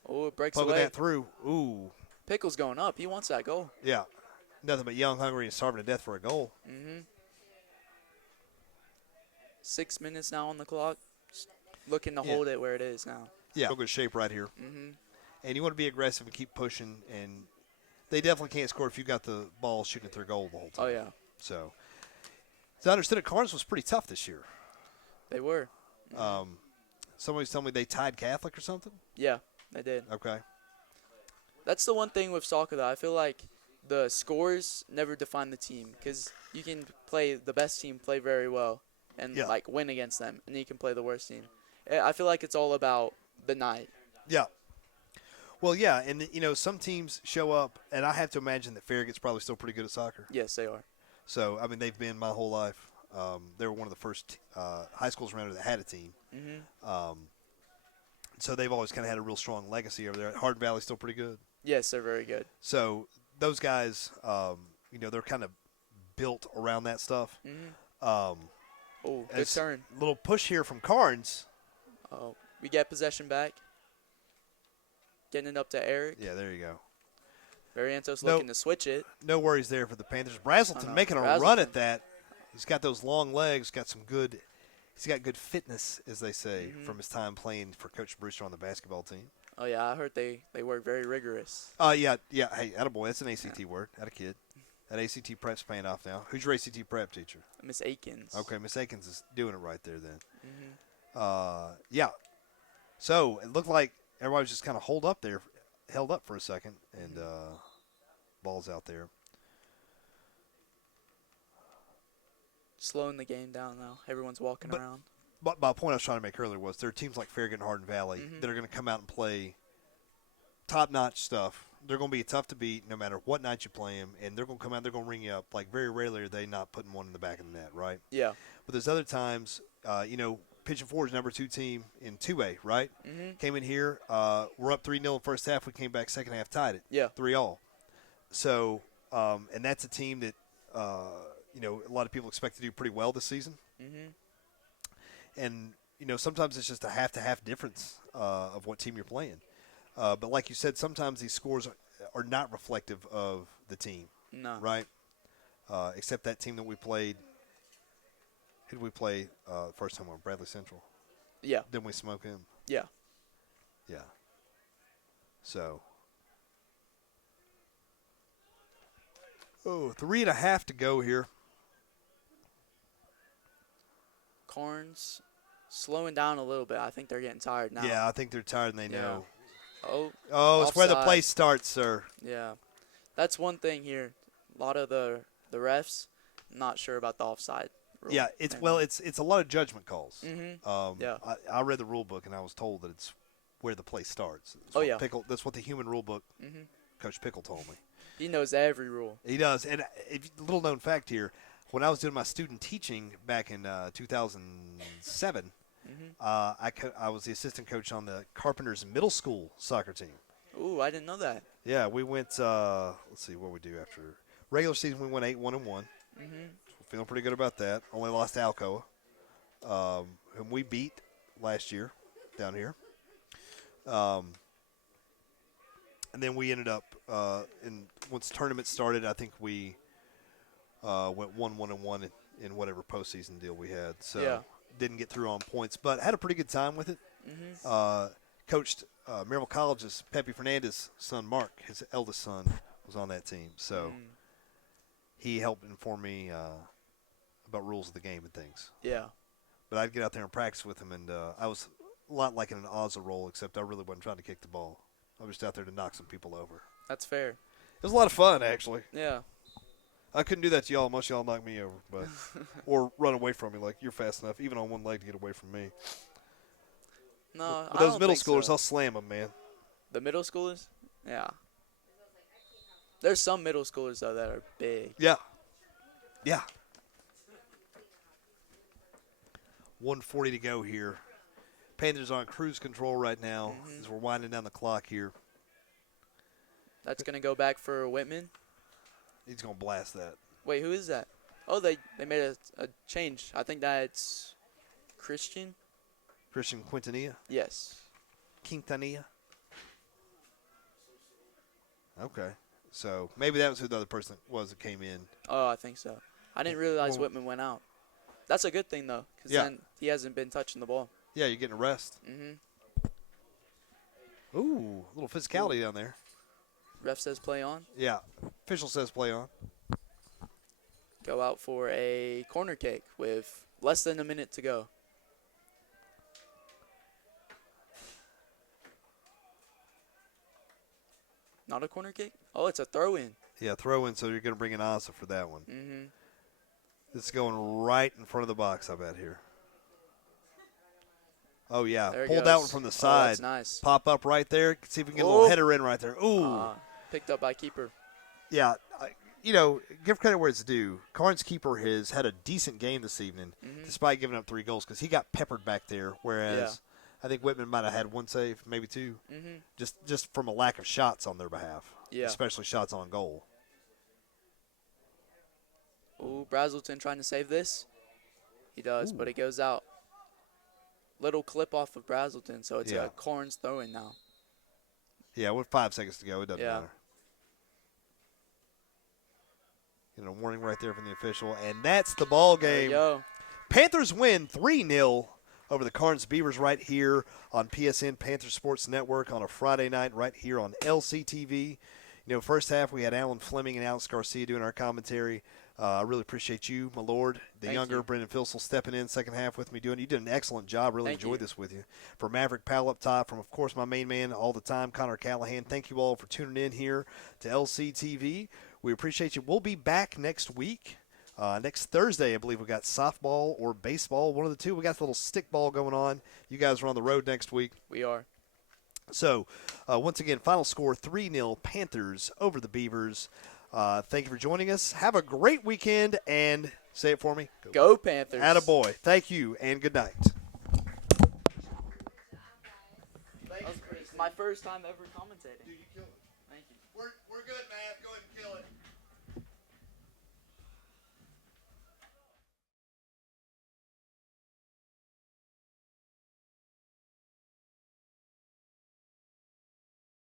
Oh, it breaks Poking away. that through. Ooh. Pickle's going up. He wants that goal. Yeah. Nothing but young, hungry, and starving to death for a goal. 6 minutes now on the clock. Just looking to Yeah. hold it where it is now. Yeah. Real good shape right here. And you want to be aggressive and keep pushing. And they definitely can't score if you got the ball shooting at their goal the whole time. Oh, yeah. So I understood it. Karns was pretty tough this year. They were. Somebody's telling me they tied Catholic or something. Yeah, they did. Okay. That's the one thing with soccer, though. I feel like the scores never define the team because you can play the best team play very well and Yeah. like win against them, and you can play the worst team. I feel like it's all about the night. Yeah. Well, yeah, and some teams show up, and I have to imagine that Farragut's probably still pretty good at soccer. Yes, they are. So, I mean, they've been my whole life. They were one of the first high schools around here that had a team. So they've always kind of had a real strong legacy over there. Hardin Valley's still pretty good. Yes, they're very good. So those guys, they're kind of built around that stuff. Oh, good As turn. Little push here from Karns. Oh, we get possession back. Getting it up to Eric. Yeah, there you go. Barrientos No- looking to switch it. No worries there for the Panthers. Brazelton no, making a run Brazelton. at that. He's got those long legs. He's got good fitness, as they say, from his time playing for Coach Brewster on the basketball team. Oh yeah, I heard they work very rigorous. Yeah. Hey, attaboy. That's an ACT word. Atta kid. That ACT prep's paying off now. Who's your ACT prep teacher? Miss Aikens. Okay, Miss Aikens is doing it right there then. Yeah. So it looked like everybody was just kind of held up for a second, and ball's out there. Slowing the game down now. Everyone's walking around. But my point I was trying to make earlier was there are teams like Farragut and Hardin Valley that are going to come out and play top-notch stuff. They're going to be tough to beat no matter what night you play them, and they're going to come out, they're going to ring you up. Like, very rarely are they not putting one in the back of the net, right? Yeah. But there's other times, Pigeon Forge number 2 team in 2A, right? Came in here, we're up 3-0 in the first half. We came back second half, tied it. Yeah. 3-all. So, and that's a team that, a lot of people expect to do pretty well this season. And, sometimes it's just a half-to-half difference of what team you're playing. But like you said, sometimes these scores are not reflective of the team. No. Right? Except that team that we played. Who did we play first time on? Bradley Central. Yeah. Didn't we smoke him? Yeah. Yeah. So. 3.5 to go here. Karns slowing down a little bit. I think they're getting tired now. Yeah, I think they're tired and they know. Oh, It's where the offside. play starts, sir. Yeah. That's one thing here. A lot of the refs not sure about the offside rule. Yeah, it's a lot of judgment calls. Yeah. I read the rule book and I was told that it's where the play starts. That's Oh, what yeah. That's what the human rule book Coach Pickle told me. He knows every rule. He does. And little known fact here, when I was doing my student teaching back in 2007, I was the assistant coach on the Carpenters middle school soccer team. Ooh, I didn't know that. Yeah, we went. Let's see what we do after regular season. We went 8-1-1. Feeling pretty good about that. Only lost to Alcoa, whom we beat last year down here. And then we ended up once the tournament started, I think we went 1-1-1 in whatever postseason deal we had. So Yeah. didn't get through on points, but had a pretty good time with it. Coached Maryville College's Pepe Fernandez's son, Mark, his eldest son, was on that team. So he helped inform me about rules of the game and things. Yeah. But I'd get out there and practice with him, and I was a lot like in an Ozza role, except I really wasn't trying to kick the ball. I was just out there to knock some people over. That's fair. It was a lot of fun, actually. Yeah. I couldn't do that to y'all unless y'all knock me over, but or run away from me like you're fast enough, even on one leg, to get away from me. No, But I those don't middle think schoolers, so. I'll slam them, man. The middle schoolers? Yeah. There's some middle schoolers, though, that are big. Yeah. Yeah. 1:40 to go here. Panthers on cruise control right now as we're winding down the clock here. That's going to go back for Whitman. He's going to blast that. Wait, who is that? Oh, they made a change. I think that's Christian. Christian Quintanilla? Yes. Quintanilla? Okay. So maybe that was who the other person was that came in. Oh, I think so. I didn't realize Well- Whitman went out. That's a good thing, though, because Yeah. then he hasn't been touching the ball. Yeah, you're getting a rest. Ooh, a little physicality down there. Ref says play on. Yeah. Official says play on. Go out for a corner kick with less than a minute to go. Not a corner kick? Oh, it's a throw-in. Yeah, throw in, so you're going to bring in Asa for that one. Mm-hmm. It's going right in front of the box, I bet, here. Oh, yeah. There it Pulled goes. that one from the Oh, side. that's nice. Pop up right there. See if we can get a Oh. little header in right there. Ooh. Picked up by keeper. Yeah. Give credit where it's due. Karns' keeper has had a decent game this evening, despite giving up 3 goals, because he got peppered back there, whereas I think Whitman might have had 1 save, maybe 2, just from a lack of shots on their behalf, especially shots on goal. Ooh, Brazelton trying to save this. He does, but it goes out. Little clip off of Brazelton, so it's a Karns throw-in now. Yeah, with 5 seconds to go, it doesn't Yeah. matter. Warning right there from the official, and that's the ball There game. you go. Panthers win 3-0 over the Karns Beavers right here on PSN Panthers Sports Network on a Friday night right here on LCTV. First half we had Alan Fleming and Alex Garcia doing our commentary. I really appreciate you, my lord. Thank Younger you. Brennan Filsell stepping in second half with me doing. You did an excellent job. Really Thank enjoyed you. this with you. For Maverick Powell up top, from of course my main man all the time, Connor Callahan. Thank you all for tuning in here to LCTV. We appreciate you. We'll be back next week. Next Thursday, I believe we got softball or baseball, one of the two. We got the little stick ball going on. You guys are on the road next week. We are. So, once again, final score 3-0 Panthers over the Beavers. Thank you for joining us. Have a great weekend, and say it for me. Go Panthers. Attaboy. Thank you, and good night. It's my first time ever commentating. Dude, you killed it. Thank you. We're good, man.